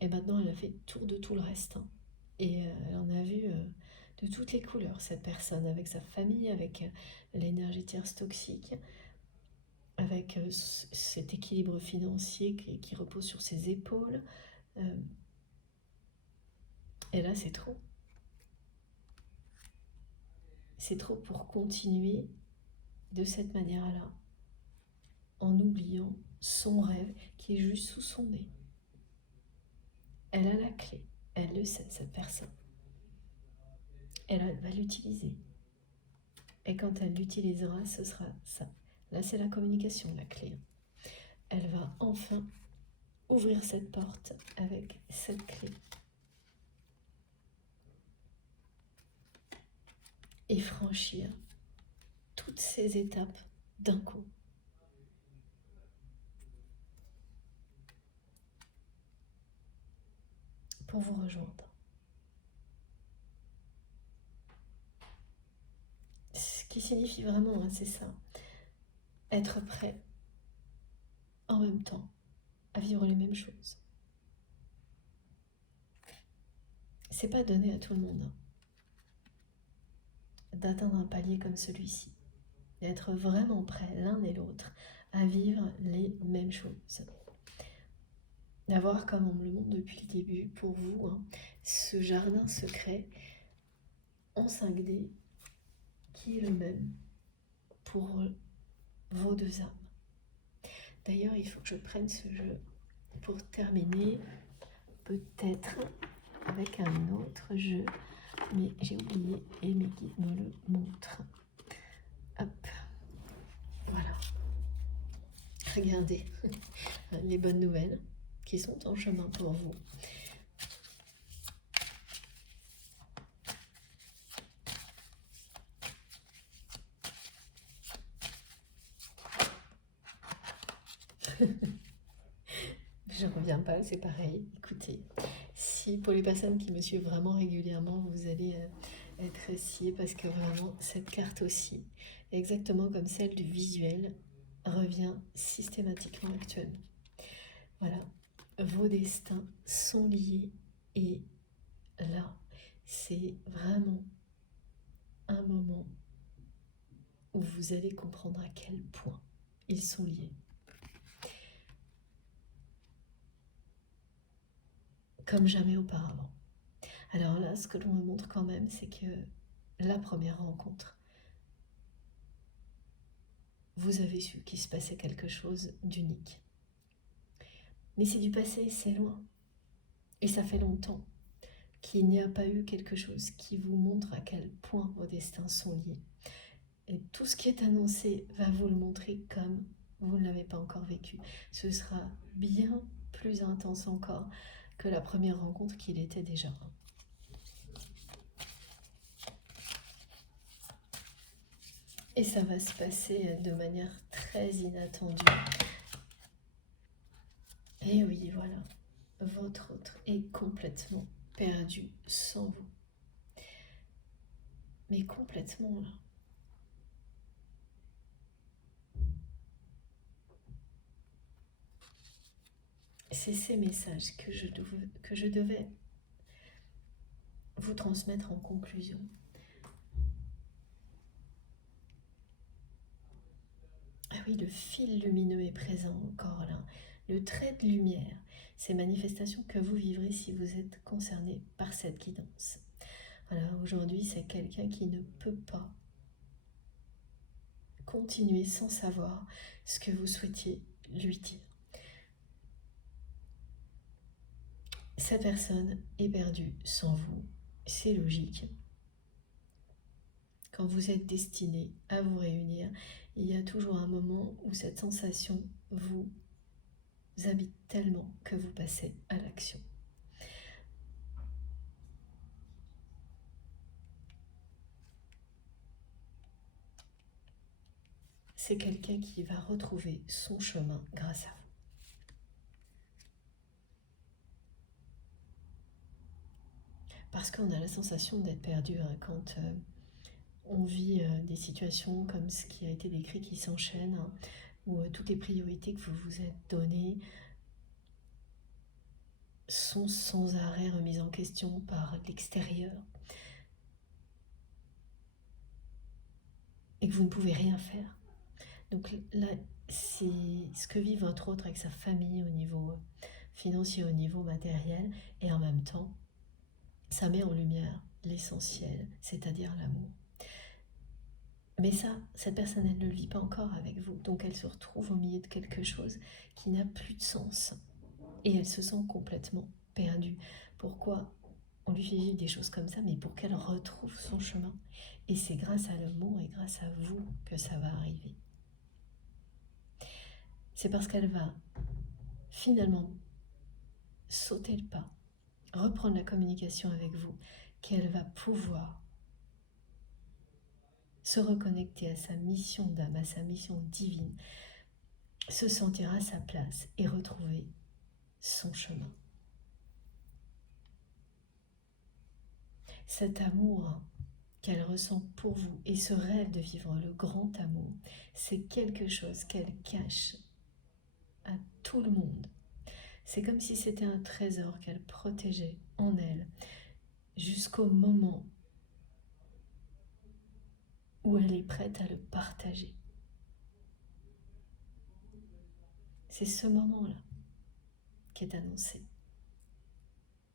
Et maintenant, elle a fait tour de tout le reste. Hein. Et elle en a vu de toutes les couleurs, cette personne, avec sa famille, avec l'énergie tierce toxique, avec cet équilibre financier qui repose sur ses épaules. Et là, c'est trop. C'est trop pour continuer de cette manière-là, en oubliant son rêve qui est juste sous son nez. Elle a la clé, elle le sait, cette personne. Elle va l'utiliser. Et quand elle l'utilisera, ce sera ça. Là, c'est la communication, la clé. Elle va enfin ouvrir cette porte avec cette clé. Et franchir toutes ces étapes d'un coup. Pour vous rejoindre. Ce qui signifie vraiment, hein, c'est ça. Être prêt en même temps à vivre les mêmes choses. C'est pas donné à tout le monde d'atteindre un palier comme celui-ci, d'être vraiment prêt l'un et l'autre à vivre les mêmes choses. D'avoir, comme on me le montre depuis le début, pour vous, hein, ce jardin secret en 5D qui est le même pour vos deux âmes. D'ailleurs, il faut que je prenne ce jeu pour terminer, peut-être avec un autre jeu, mais j'ai oublié et mes guides me le montrent. Hop, voilà. Regardez les bonnes nouvelles qui sont en chemin pour vous. Je reviens pas, c'est pareil. Écoutez, si pour les personnes qui me suivent vraiment régulièrement, vous allez être sciés parce que vraiment cette carte aussi, exactement comme celle du visuel, revient systématiquement actuellement. Voilà, vos destins sont liés et là, c'est vraiment un moment où vous allez comprendre à quel point ils sont liés. Comme jamais auparavant. Alors là, ce que l'on me montre quand même, c'est que la première rencontre, vous avez su qu'il se passait quelque chose d'unique. Mais c'est du passé, c'est loin. Et ça fait longtemps. qu'il n'y a pas eu quelque chose qui vous montre à quel point vos destins sont liés. Et tout ce qui est annoncé va vous le montrer comme vous ne l'avez pas encore vécu. Ce sera bien plus intense encore que la première rencontre qu'il était déjà. Et ça va se passer de manière très inattendue. Et oui, voilà, votre autre est complètement perdu sans vous. Mais complètement là. C'est ces messages que je devais vous transmettre en conclusion. Ah oui, le fil lumineux est présent encore là. Le trait de lumière, ces manifestations que vous vivrez si vous êtes concerné par cette guidance. Voilà, aujourd'hui, c'est quelqu'un qui ne peut pas continuer sans savoir ce que vous souhaitiez lui dire. Cette personne est perdue sans vous, c'est logique. Quand vous êtes destiné à vous réunir, il y a toujours un moment où cette sensation vous habite tellement que vous passez à l'action. C'est quelqu'un qui va retrouver son chemin grâce à vous. Parce qu'on a la sensation d'être perdu quand on vit des situations comme ce qui a été décrit qui s'enchaînent, où toutes les priorités que vous vous êtes données sont sans arrêt remises en question par l'extérieur et que vous ne pouvez rien faire. Donc là, c'est ce que vit votre autre avec sa famille au niveau financier, au niveau matériel, et en même temps, ça met en lumière l'essentiel, c'est-à-dire l'amour. Mais ça, cette personne, elle ne le vit pas encore avec vous, donc elle se retrouve au milieu de quelque chose qui n'a plus de sens, et elle se sent complètement perdue. Pourquoi on lui fait vivre des choses comme ça? Mais pour qu'elle retrouve son chemin. Et c'est grâce à l'amour et grâce à vous que ça va arriver. C'est parce qu'elle va finalement sauter le pas, reprendre la communication avec vous, qu'elle va pouvoir se reconnecter à sa mission d'âme, à sa mission divine, se sentir à sa place et retrouver son chemin. Cet amour qu'elle ressent pour vous et ce rêve de vivre le grand amour, c'est quelque chose qu'elle cache à tout le monde. C'est comme si c'était un trésor qu'elle protégeait en elle jusqu'au moment où elle est prête à le partager. C'est ce moment-là qui est annoncé.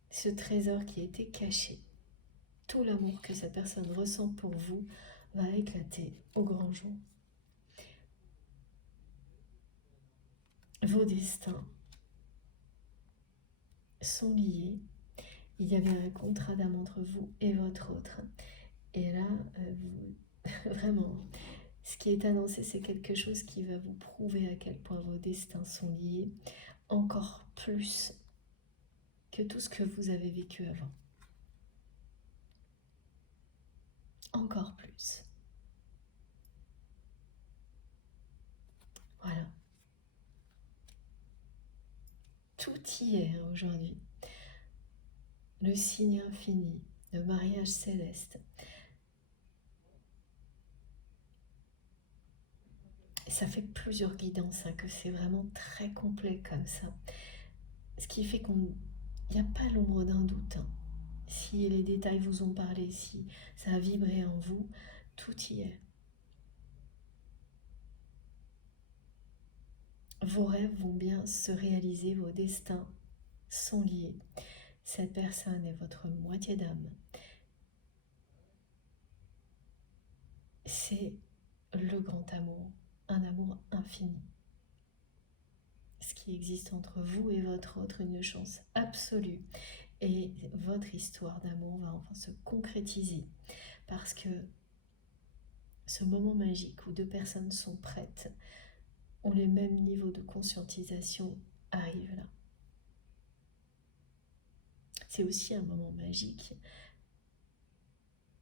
Ce trésor qui était caché. Tout l'amour que cette personne ressent pour vous va éclater au grand jour. Vos destins sont liés. Il y avait un contrat d'âme entre vous et votre autre. Et là, vraiment, ce qui est annoncé, c'est quelque chose qui va vous prouver à quel point vos destins sont liés, encore plus que tout ce que vous avez vécu avant. Encore plus. Voilà. Tout y est aujourd'hui. Le signe infini, le mariage céleste. Ça fait plusieurs guidances, que c'est vraiment très complet comme ça. Ce qui fait qu'il n'y a pas l'ombre d'un doute. Si les détails vous ont parlé, si ça a vibré en vous, tout y est. Vos rêves vont bien se réaliser, vos destins sont liés. Cette personne est votre moitié d'âme. C'est le grand amour, un amour infini. Ce qui existe entre vous et votre autre, une chance absolue. Et votre histoire d'amour va enfin se concrétiser parce que ce moment magique où 2 personnes sont prêtes, ont les mêmes niveaux de conscientisation, arrive là. C'est aussi un moment magique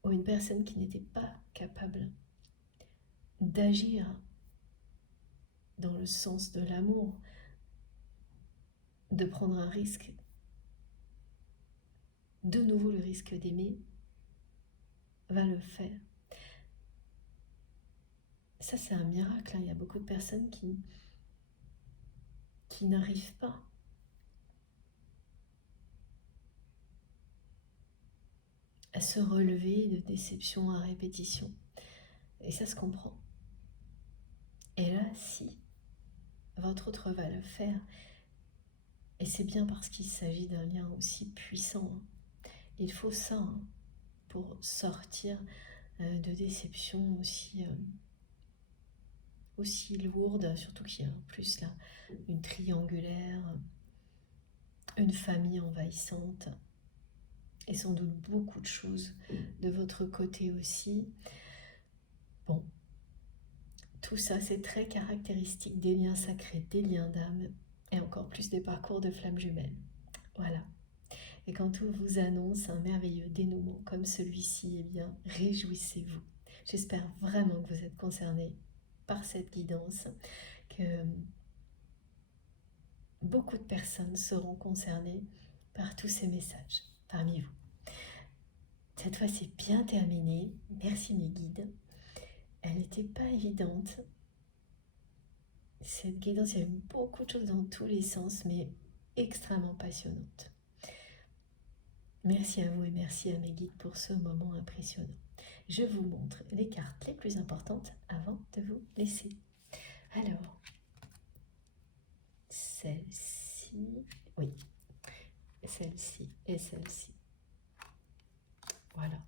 où une personne qui n'était pas capable d'agir dans le sens de l'amour, de prendre un risque, de nouveau le risque d'aimer, va le faire. Ça, c'est un miracle, hein. Il y a beaucoup de personnes qui n'arrivent pas à se relever de déception à répétition. Et ça se comprend. Et là, si votre autre va le faire, et c'est bien parce qu'il s'agit d'un lien aussi puissant, hein. Il faut ça, hein, pour sortir de déceptions aussi lourdes, surtout qu'il y a en plus là une triangulaire, une famille envahissante, et sans doute beaucoup de choses de votre côté aussi. Bon, tout ça c'est très caractéristique des liens sacrés, des liens d'âme, et encore plus des parcours de flammes jumelles. Voilà. Et quand on vous annonce un merveilleux dénouement comme celui-ci, eh bien, réjouissez-vous. J'espère vraiment que vous êtes concernés par cette guidance, que beaucoup de personnes seront concernées par tous ces messages parmi vous. Cette fois, c'est bien terminé. Merci mes guides. Elle n'était pas évidente. Cette guidance, il y a eu beaucoup de choses dans tous les sens, mais extrêmement passionnante. Merci à vous et merci à mes guides pour ce moment impressionnant. Je vous montre les cartes les plus importantes avant de vous laisser. Alors, celle-ci, oui, celle-ci et celle-ci. Voilà.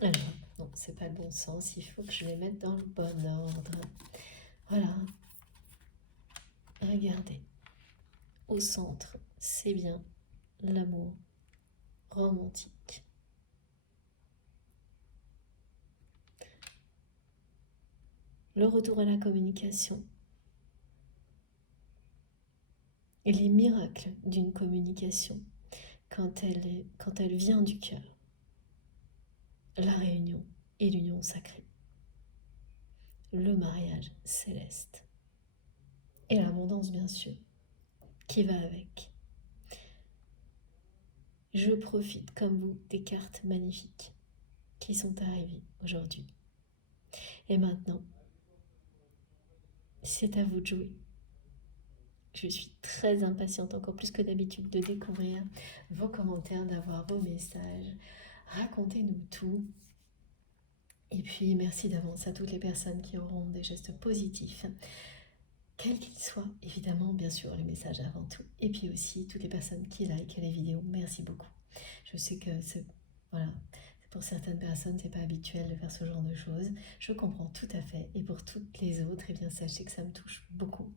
Alors, non, c'est pas le bon sens, il faut que je les mette dans le bon ordre. Voilà. Regardez. Au centre, c'est bien l'amour romantique. Le retour à la communication. Et les miracles d'une communication quand elle vient du cœur. La réunion et l'union sacrée. Le mariage céleste. Et l'abondance, bien sûr, qui va avec. Je profite, comme vous, des cartes magnifiques qui sont arrivées aujourd'hui. Et maintenant, c'est à vous de jouer. Je suis très impatiente, encore plus que d'habitude, de découvrir vos commentaires, d'avoir vos messages. Racontez-nous tout. Et puis, merci d'avance à toutes les personnes qui auront des gestes positifs, quels qu'ils soient. Évidemment, bien sûr, les messages avant tout. Et puis aussi, toutes les personnes qui likent les vidéos. Merci beaucoup. Je sais que pour certaines personnes, c'est pas habituel de faire ce genre de choses. Je comprends tout à fait. Et pour toutes les autres, eh bien, sachez que ça me touche beaucoup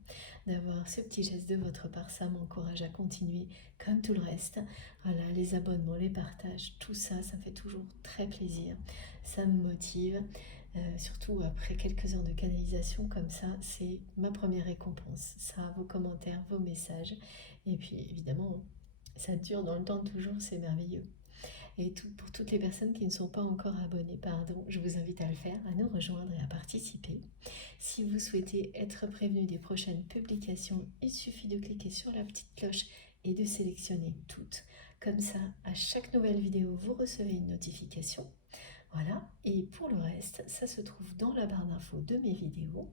d'avoir ce petit geste de votre part. Ça m'encourage à continuer comme tout le reste. Voilà, les abonnements, les partages, tout ça, ça me fait toujours très plaisir. Ça me motive. Surtout après quelques heures de canalisation comme ça, c'est ma première récompense. Ça, vos commentaires, vos messages. Et puis évidemment, ça dure dans le temps toujours, c'est merveilleux. Et pour toutes les personnes qui ne sont pas encore abonnées, je vous invite à le faire, à nous rejoindre et à participer. Si vous souhaitez être prévenu des prochaines publications, il suffit de cliquer sur la petite cloche et de sélectionner toutes. Comme ça, à chaque nouvelle vidéo, vous recevez une notification. Voilà, et pour le reste, ça se trouve dans la barre d'infos de mes vidéos.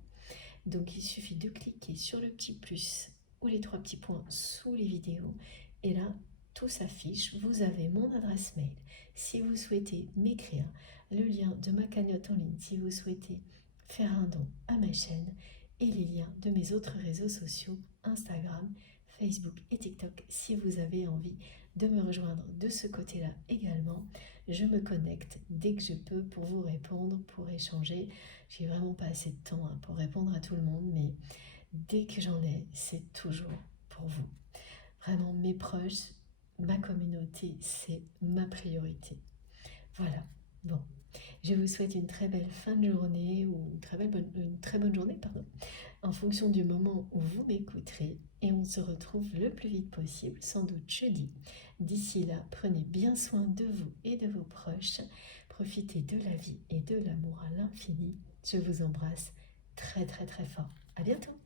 Donc il suffit de cliquer sur le petit plus ou les 3 petits points sous les vidéos. Et là, tout s'affiche. Vous avez mon adresse mail si vous souhaitez m'écrire, le lien de ma cagnotte en ligne si vous souhaitez faire un don à ma chaîne et les liens de mes autres réseaux sociaux, Instagram, Facebook et TikTok si vous avez envie de me rejoindre de ce côté-là également. Je me connecte dès que je peux pour vous répondre, pour échanger. J'ai vraiment pas assez de temps pour répondre à tout le monde, mais dès que j'en ai, c'est toujours pour vous. Vraiment, mes proches, ma communauté, c'est ma priorité. Voilà. Bon, je vous souhaite une très belle fin de journée ou une très bonne journée, pardon, en fonction du moment où vous m'écouterez. Et on se retrouve le plus vite possible, sans doute jeudi. D'ici là, prenez bien soin de vous et de vos proches. Profitez de la vie et de l'amour à l'infini. Je vous embrasse très très très fort. À bientôt.